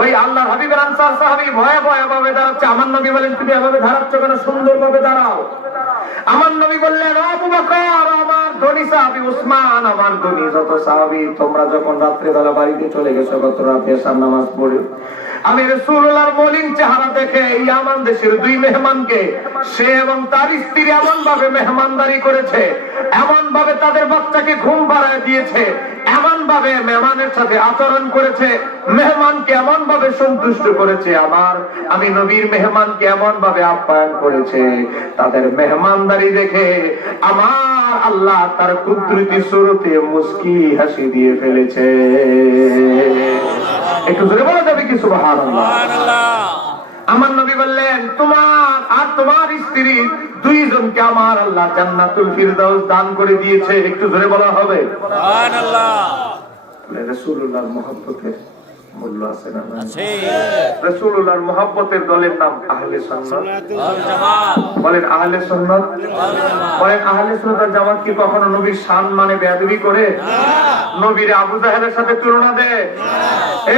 ওই আল্লাহ হাবিবের আনসার সাহাবী ভয়ে ভয়ে ভাবে দাঁড়াচ্ছে। আমার নবী বলেন, তুমি এভাবে দাঁড়াচ্ছ কেন? সুন্দরভাবে দাঁড়াও। আমার নবী বললেন, ও আবু বকর, আমার ধনী সাহাবী উসমান, আমার ধনী যত সাহাবী, তোমরা যখন রাত্রে বেলা বাড়িতে চলে গেছো গত রাতে এশার নামাজ পড়ে, আমি রাসূলুল্লাহর মলিন চেহারা দেখে ইয়ামান দেশের দুই মেহমানকে সে এবং তার স্ত্রী এমন ভাবে মেহমানদারি করেছে, এমন ভাবে তাদের বাচ্চাকে ঘুম পাড়ায় দিয়েছে, এমন ভাবে মেহমানের সাথে আচরণ করেছে, মেহমানকে এমন ভাবে সন্তুষ্ট করেছে, আমি নবীর মেহমানকে এমন ভাবে আপ্যায়ন করেছে, তাদের মেহমানদারি দেখে আমার আল্লাহ তার কুদরতি সুরতে মুস্কি হাসি দিয়ে ফেলেছে। একটু জোরে বলা যাবে কি সুবহানাল্লাহ? আমার নবী বললেন, তোমার আর তোমার স্ত্রী দুইজনকে আমার আল্লাহ জান্নাতুল ফিরদাউস দান করে দিয়েছে। একটু জোরে বলা হবে সুবহানাল্লাহ। রাসূলুল্লাহর মহব্বতের মূল্য আছে না? আছে। রাসূলুল্লাহর মহব্বতের দলের নাম আহলে সুন্নাত ওয়াল জামাত। বলেন আহলে সুন্নাত ওয়াল জামাত। বলেন আহলে সুন্নাত ওয়াল জামাত কি কখনো নবীর সম্মানে বেয়াদবি করে? না। নবীর আবু জাহেলের সাথে তুলনা দেয়? না।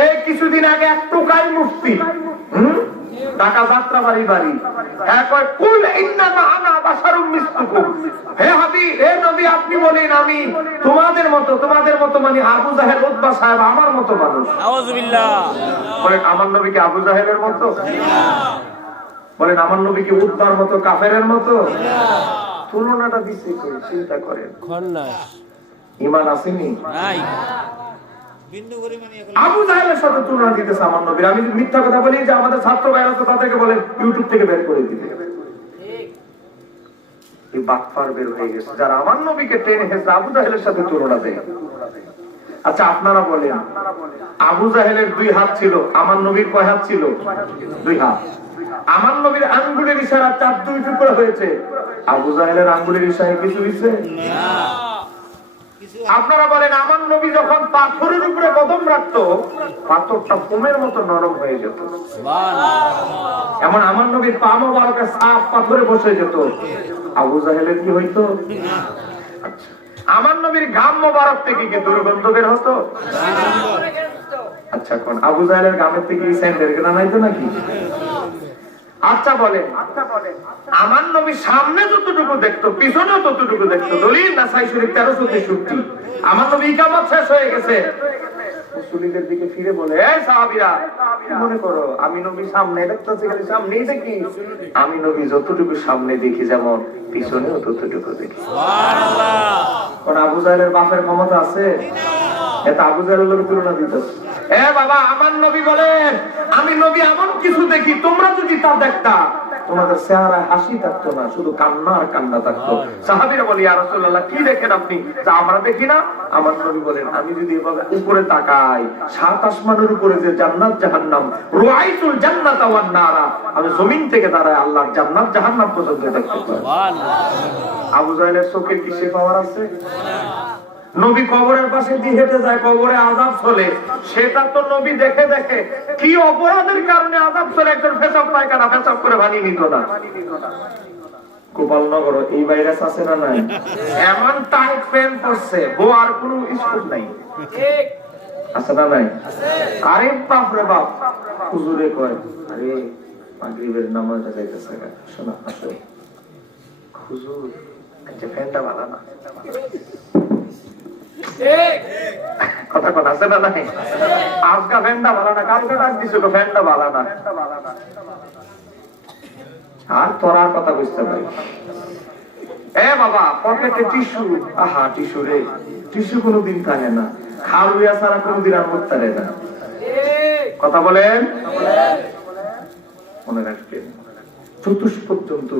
এই কিছুদিন আগে এক টোকাই মুফতি ঢাকা যাত্রা বাড়ি বাড়ি কয়, কুল ইন্নামা আনা বাশারুম মিসলুকুম, হে হাবিব, হে নবী, আপনি বলেন আমি তোমাদের মতো মানে আবু জাহেল উতবা সাহেব আমার মতো মানুষ। আউযুবিল্লাহ। বলেন আমার নবী কি আবু জাহেলের মতো? না। বলেন আমার নবী কি উতবার মতো, কাফেরের মতো? না। তুলনাটা দিচ্ছে কই? চিন্তা করেন, খন্নাস ঈমান আসেনি? নাই। আবু জাহেলের সাথে তুলনা দিতেছে আমার নবীর। আমি মিথ্যা কথা বলি যে আমাদের ছাত্র ভাইরা তো তাদেরকে বলেন ইউটিউব থেকে বের করে দিতে। এই বাটপার বের হয়ে গেছে যারা আমার নবীকে টেনে হেসে আবু জাহেলের সাথে তুলনা দেয়। আচ্ছা আপনারা বলেন, আবু জাহেলের 2 হাত ছিল, আমার নবীর কয় হাত ছিল? 2 হাত। আমার নবীর আঙ্গুলের ইশারা 4 টুকরা হয়েছে, আবু জাহেলের আঙ্গুলের ইশারায় কিছু হয়েছে? আপনারা বলেন, আমার নবী যখন পাথরের উপরে কদম রাখতো, পাথরটা ফোমের মতো নরম হয়ে যেত। এমন আমার নবীর পা মোবারকে সাপ পাথরে বসে যেত, আবু জাহেলের কি হইতো? আচ্ছা, আমার নবীর ঘাম মোবারক থেকে কি দুর্গন্ধ বের হতো? আচ্ছা, কোন আবু জাহেলের ঘামের থেকে স্যান্ডেল কেনা নাইতো নাকি? আচ্ছা বলেন, আমার নবী সামনে যতটুকু দেখতো পিছনেও ততটুকু দেখতো। দলিল নাসাই শরীফ 1363। আমার নবী ইকামত শেষ হয়ে গেছে, মুসল্লিদের দিকে ফিরে বলে, এই সাহাবীরা কি মনে করো আমি নবী সামনে দেখতেছি, খালি সামনেই দেখি? আমি নবী যতটুকু সামনে দেখি যেমন পিছনেও ততটুকু দেখি। সুবহানাল্লাহ। কোন আবু জাহেলের বাপের ক্ষমতা আছে? এটা আবু জাহেলের তুলনা দিতেছে। এ বাবা, আমার নবী বলেন, আমি নবী এমন কিছু দেখি তোমরা যদি তা দেখতা তোমাদের চেহারায় হাসি থাকতো না, শুধু কান্না আর কান্না থাকতো। সাহাবীরা বলে, ইয়া রাসূলুল্লাহ কি দেখেন আপনি যা আমরা দেখি না? আমার নবী বলেন, আমি যদি এভাবে উপরে তাকাই, 7 আসমানের উপরে যে জান্নাত জাহান্নাম, রাআইতুল জান্নাতা ওয়ান নারা, আমি জমিন থেকে দাঁড়ায় আল্লাহর জান্নাত জাহান্নাম পর্যন্ত দেখতে পাই। সুবহানাল্লাহ। আবু জাহেলের চোখের কি সে পাওয়ার আছে? নবী কবরের পাশে দিয়ে হেঁটে যায়, কবরে আযাব চলে, সেটা তো নবী দেখে দেখে কি অপরাধের কারণে আযাব চলে একজন পেশাব পায়খানা পেশাব করে বানিয়ে নিত না। গোপালনগর এই ভাইরাস আছে না নাই? এমন টাইট প্যান্ট পরছে, ও আর কোনো স্কুল নাই, ঠিক আছে না নাই? আরে বাপ রে বাপ, হুজুরে কয়, আরে মাগরিবের নামাজে যাইতেছে, শোনা আসো হুজুর, আচ্ছা ফ্যানটা ভালো না, কথা কথা আছে না নাই? আজকা ফ্যানটা ভালো না, কালকে ডাক দিছো ফ্যানটা ভালো না, আর তোরা কথা বুঝতে পারি। এ বাবা, পকেটে টিস্যু, আহা টিস্যু রে, টিস্যু কোনোদিন কানে না, খালুয়া ছাড়া কোনোদিন আর করতে পারে না। কথা বলেন, মনে রাখবেন, চতুষ্পদ জন্তু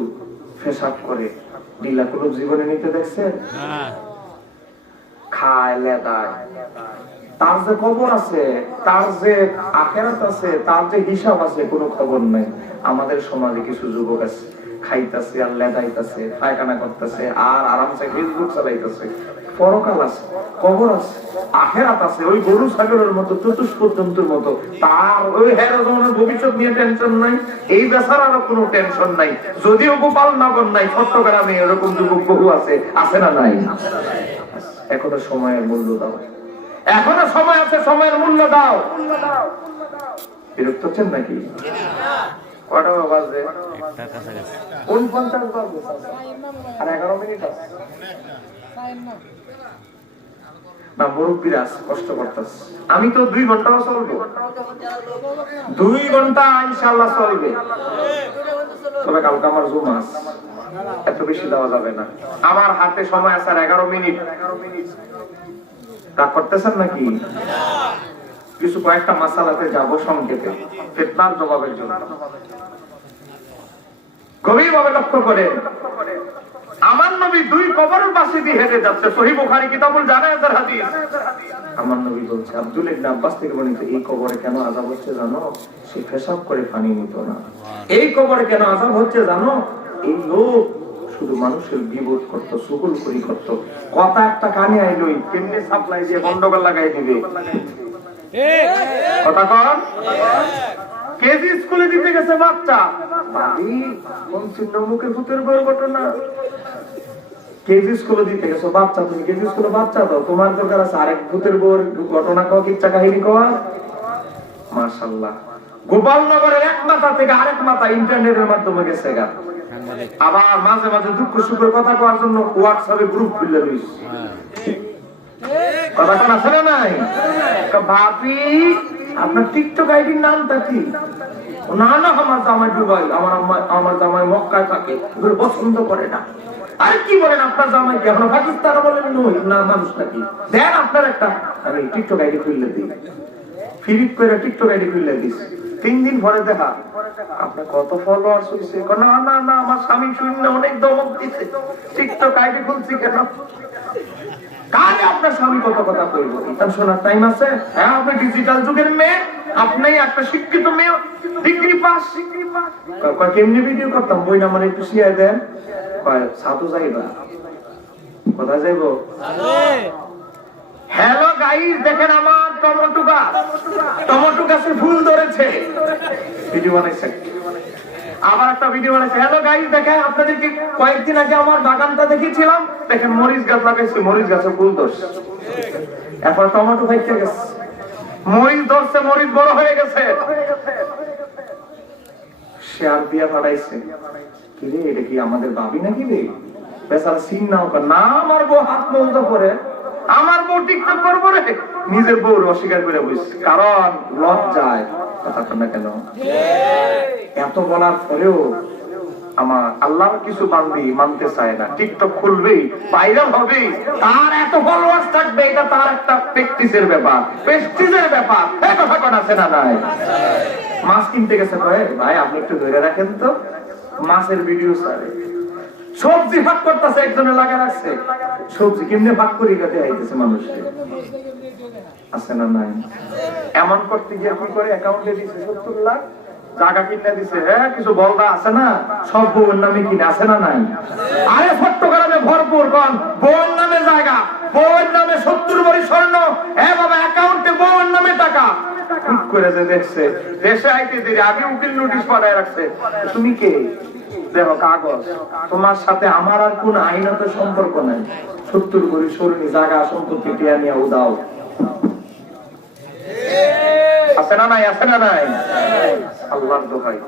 পেশাব করে, নীলা কোনো জীবনে নিতে দেখছেন? খায় লেদায়, তার যে খবর আছে, তার যে আখেরাত আছে, তার যে হিসাব আছে, কোনো খবর নাই। আমাদের সমাজে কিছু যুবক আছে, খাইতেছে আর লেদাইতেছে, পায়খানা করতেছে আর আরামসে ফেসবুক চালাইতেছে। পরকাল আছে, কবর আছে, আখেরাত আছে, ওই গরু ছাগলের মতো চতুষ্পদ জন্তুর মতো। তার ওই হেরোজনের ভবিষ্যৎ নিয়ে টেনশন নাই, এই বেচারারও কোনো টেনশন নাই। যদিও গোপালনগর নাই, চট্টগ্রামে এরকম যুবক বহু আছে, আছে না নাই? এখনো সময়ের মূল্য দাও, এখনো সময় আছে, সময়ের মূল্য দাও। বিরক্ত হচ্ছেন নাকি? কটা বাজে? 49 বাজে, আর 11 মিনিট আছে না। মুরব্বীরা কষ্ট করতেছে, আমি তো 2 ঘন্টাও চলবে, 2 ঘন্টা ইনশাআল্লাহ চলবে। তবে কালকে আমার জুমা আছে, এত বেশি দেওয়া যাবে না। আমার হাতে সময় আছে 11 মিনিট। রাগ করতেছেন নাকি? কিছু কয়েকটা মাসালাতে যাব সংক্ষেপে, ফিতনার জবাবের জন্য। গভীরভাবে লক্ষ্য করেন, আমার নবী 2 কবরের পাশে দিয়ে হেঁটে যাচ্ছে, সহিহ বুখারী কিতাবুল জানাজার হাদিস। আমার নবী বলছে, আব্দুল ইবনে আব্বাস থেকে বর্ণিত, এই কবরে কেন আযাব হচ্ছে জানো? সে পেশাব করে পানি নিত না। এই কবরে কেন আযাব হচ্ছে জানো? এই লোক শুধু মানুষের গীবত করতো, চুগলখড়ি করতো, কথা একটা কানে আইলই কেমনে সাপ্লাই দিয়ে গন্ডগোল লাগাই দিবে। কথা কন, কেজি স্কুলে দিতে গেছে বাচ্চা, ভাবি কোন চিহ্ন মুখে ভূতের বই ঘটনা। কেজি স্কুলে দিতে গেছো বাচ্চা, তুমি কেজি স্কুলে বাচ্চা দাও, তোমার দরকার আছে আরেক ভূতের বইয়ের ঘটনা কও, কিচ্ছা কাহিনী কওয়া। মাশাআল্লাহ, গোপালনগরের এক মাথা থেকে আরেক মাথা ইন্টারনেটের মাধ্যমে গেছে গা। আবার মাঝে মাঝে দুঃখ সুখের কথা কওয়ার জন্য হোয়াটসঅ্যাপে গ্রুপ খুলে রইছে। কথা কোন আছে না নাই? ভাবি আপনার টিকটক আইডির নামটা কি? না না, আমার জামাই দুবাই, আমার জামাই মক্কায় থাকে, ওগুলো পছন্দ করে না। আর কি বলেন, আপনার জামাই কি এখন পাকিস্তান বলেন না মানুষ নাকি? দেন আপনার একটা, আমি টিকটক আইডি খুললে দিই, ফিরিপ করে টিকটক আইডি খুললে দিস, 3 দিন পরে দেখা আপনার কত ফলোয়ার্স হইছে? না না না, আমার স্বামী শূন্য অনেক দমক দিছে, টিকটক আইডি খুলছি কেন? কারে আপনার স্বামী কত কথা কইব? এটা শোনার টাইম আছে? হ্যাঁ, আপনি ডিজিটাল যুগের মেয়ে, আপনি একটা শিক্ষিত মেয়ে, ডিগ্রি পাস। কয় কেমনি ভিডিও করতাম, বই না আমার একটু শিয়াই দেন। কয় সাধু যাইবা, কোথায় যাইবো? হ্যালো গাইস, দেখেন আমার টমেটো গাছ, টমেটো গাছে ফুল ধরেছে, ভিডিও বানাইছে। আবার একটা ভিডিও বানাইছে, হ্যালো গাইস দেখেন আপনাদেরকে কয়েকদিন আগে আমার বাগানটা দেখিয়েছিলাম, দেখেন মরিচ গাছ লাগাইছে, মরিচ গাছে ফুল ধরছে। এখন টমেটো ফাইটে গেছে, মরিচ ধরছে, মরিচ বড় হয়ে গেছে। শেয়ার দিয়া পাঠাইছে, কি রে এটা কি আমাদের ভাবি নাকি রে? বেচারা সিন নাও না, আমার বউ হাত মলতে পরে, আমার বউ টিকটক করবো রে, নিজের বউ অস্বীকার করে বসছে, কারণ লজ্জায় কথা না কেন? এত বলার পরেও আমার আল্লাহর কিছু বান্দি মানতে চায় না, টিকটক খুলবে, ভাইরাল হবে, তার এত ফলোয়ার্স থাকবে, এটা তার একটা প্র্যাকটিসের ব্যাপার, প্রেস্টিজের ব্যাপার। এই কথা কোন আছে না নাই? মাছ কিনতে গেছে, ভাই আপনি একটু ধরে রাখেন তো, মাছের ভিডিও ছাড়ে। সবজি ভাগ করতেছে, একজনে লাগা রাখছে, সবজি কেমনে ভাগ করি এটা দেখাইতেছে মানুষকে, আছে না নাই? এমন করতে গিয়ে কি করে অ্যাকাউন্টে দিছে 70 লাখ, জায়গা কিনে দিছে, হ্যাঁ কিছু বলদা আছে না, সব বউর নামে কিনে, আছে না নাই? আরে চট্টগ্রামে ভরপুর কোন বউর নামে জায়গা, বউর নামে 70 ভরি স্বর্ণ, হ্যাঁ বাবা অ্যাকাউন্টে বউর নামে টাকা। ঠিক করে যে দেখছে, দেশে আইতে দেরি আগে উকিল নোটিশ পাঠায় রাখছে, তুমি কে? দেখো কাগজ, তোমার সাথে আমার আর কোন আইনত সম্পর্ক নাই, 70 ভরি স্বর্ণ জায়গা সম্পত্তি টিয়া নিয়ে উদাও। আছে না নাই? আছে না নাই? আল্লাহর দোহাই,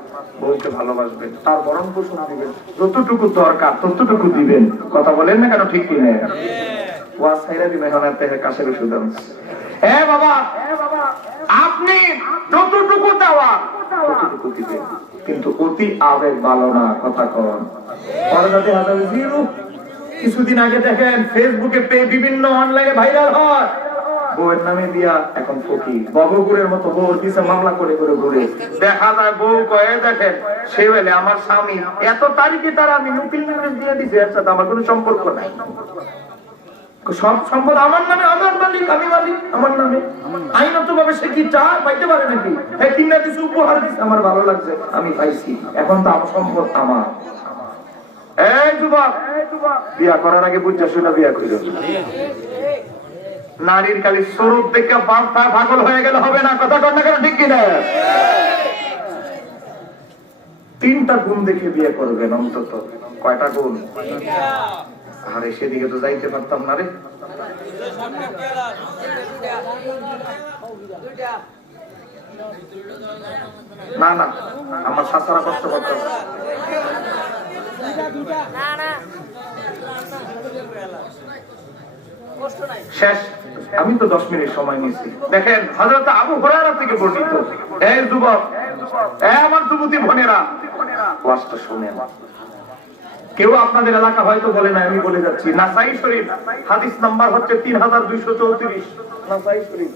বউকে ভালোবাসবেন, তার ভরণ পোষণ দিবেন, যতটুকু দরকার ততটুকু দিবেন। কথা বলেন না কেন? ঠিক কি না? ওয়াজ ছাইরা দিবেন, হাতে কাশের ওষুধ আনছে। হ্যাঁ বাবা, আপনি যতটুকু দেওয়া ততটুকু দিবেন, কিন্তু অতি আবেগ ভালো না। কথা কন পরদাতে হাজার জিরো। কিছুদিন আগে দেখেন ফেসবুকে বিভিন্ন অনলাইনে ভাইরাল হয়, বউয়ের নামে দিয়া এখন ফকির, বগগুড়ের মতো বউর পিছে মামলা করে করে ঘুরে। দেখা যায় বউ কয়ে, দেখেন সে বলে আমার স্বামী এত তারিখে তার আমি উকিল নোটিশ দিয়ে দিছি, এর সাথে আমার কোনো সম্পর্ক নাই, সব সম্পদ আমার নামে, আমার মালিক, আমি মালিক, আমার নামে। আইনত ভাবে সে কি চা পাইতে পারে নাকি? হ্যাঁ কিনা দিছে, উপহার দিছে, আমার ভালো লাগছে, আমি পাইছি, এখন তো আমার সম্পদ আমার। এই যুবক, বিয়া করার আগে বুঝা শুনে বিয়া কইরো। নারীর খালি স্বরূপ দেখে বাপটা পাগল হয়ে গেলে হবে না। কথা কর না কেন? ঠিক কিনা? 3টা গুণ দেখে বিয়ে করবেন অন্তত। কয়টা গুণ? আরে সেদিকে তো যাইতে পারতাম না রে। না না, আমার শাশুড়া কষ্ট করতে শেষ। আমি তো 10 মিনিট সময় নিয়েছি। দেখেন হযরত আবু হুরায়রা থেকে বর্ণিত, এই যুবক, এই আমার যুবতী বোনেরা, ওয়াজটা শুনেন। কেউ আপনাদের এলাকা হয়তো বলে না, আমি বলে যাচ্ছি। নাসাই শরীফ হাদিস নাম্বার হচ্ছে 3234, নাসাই শরীফ।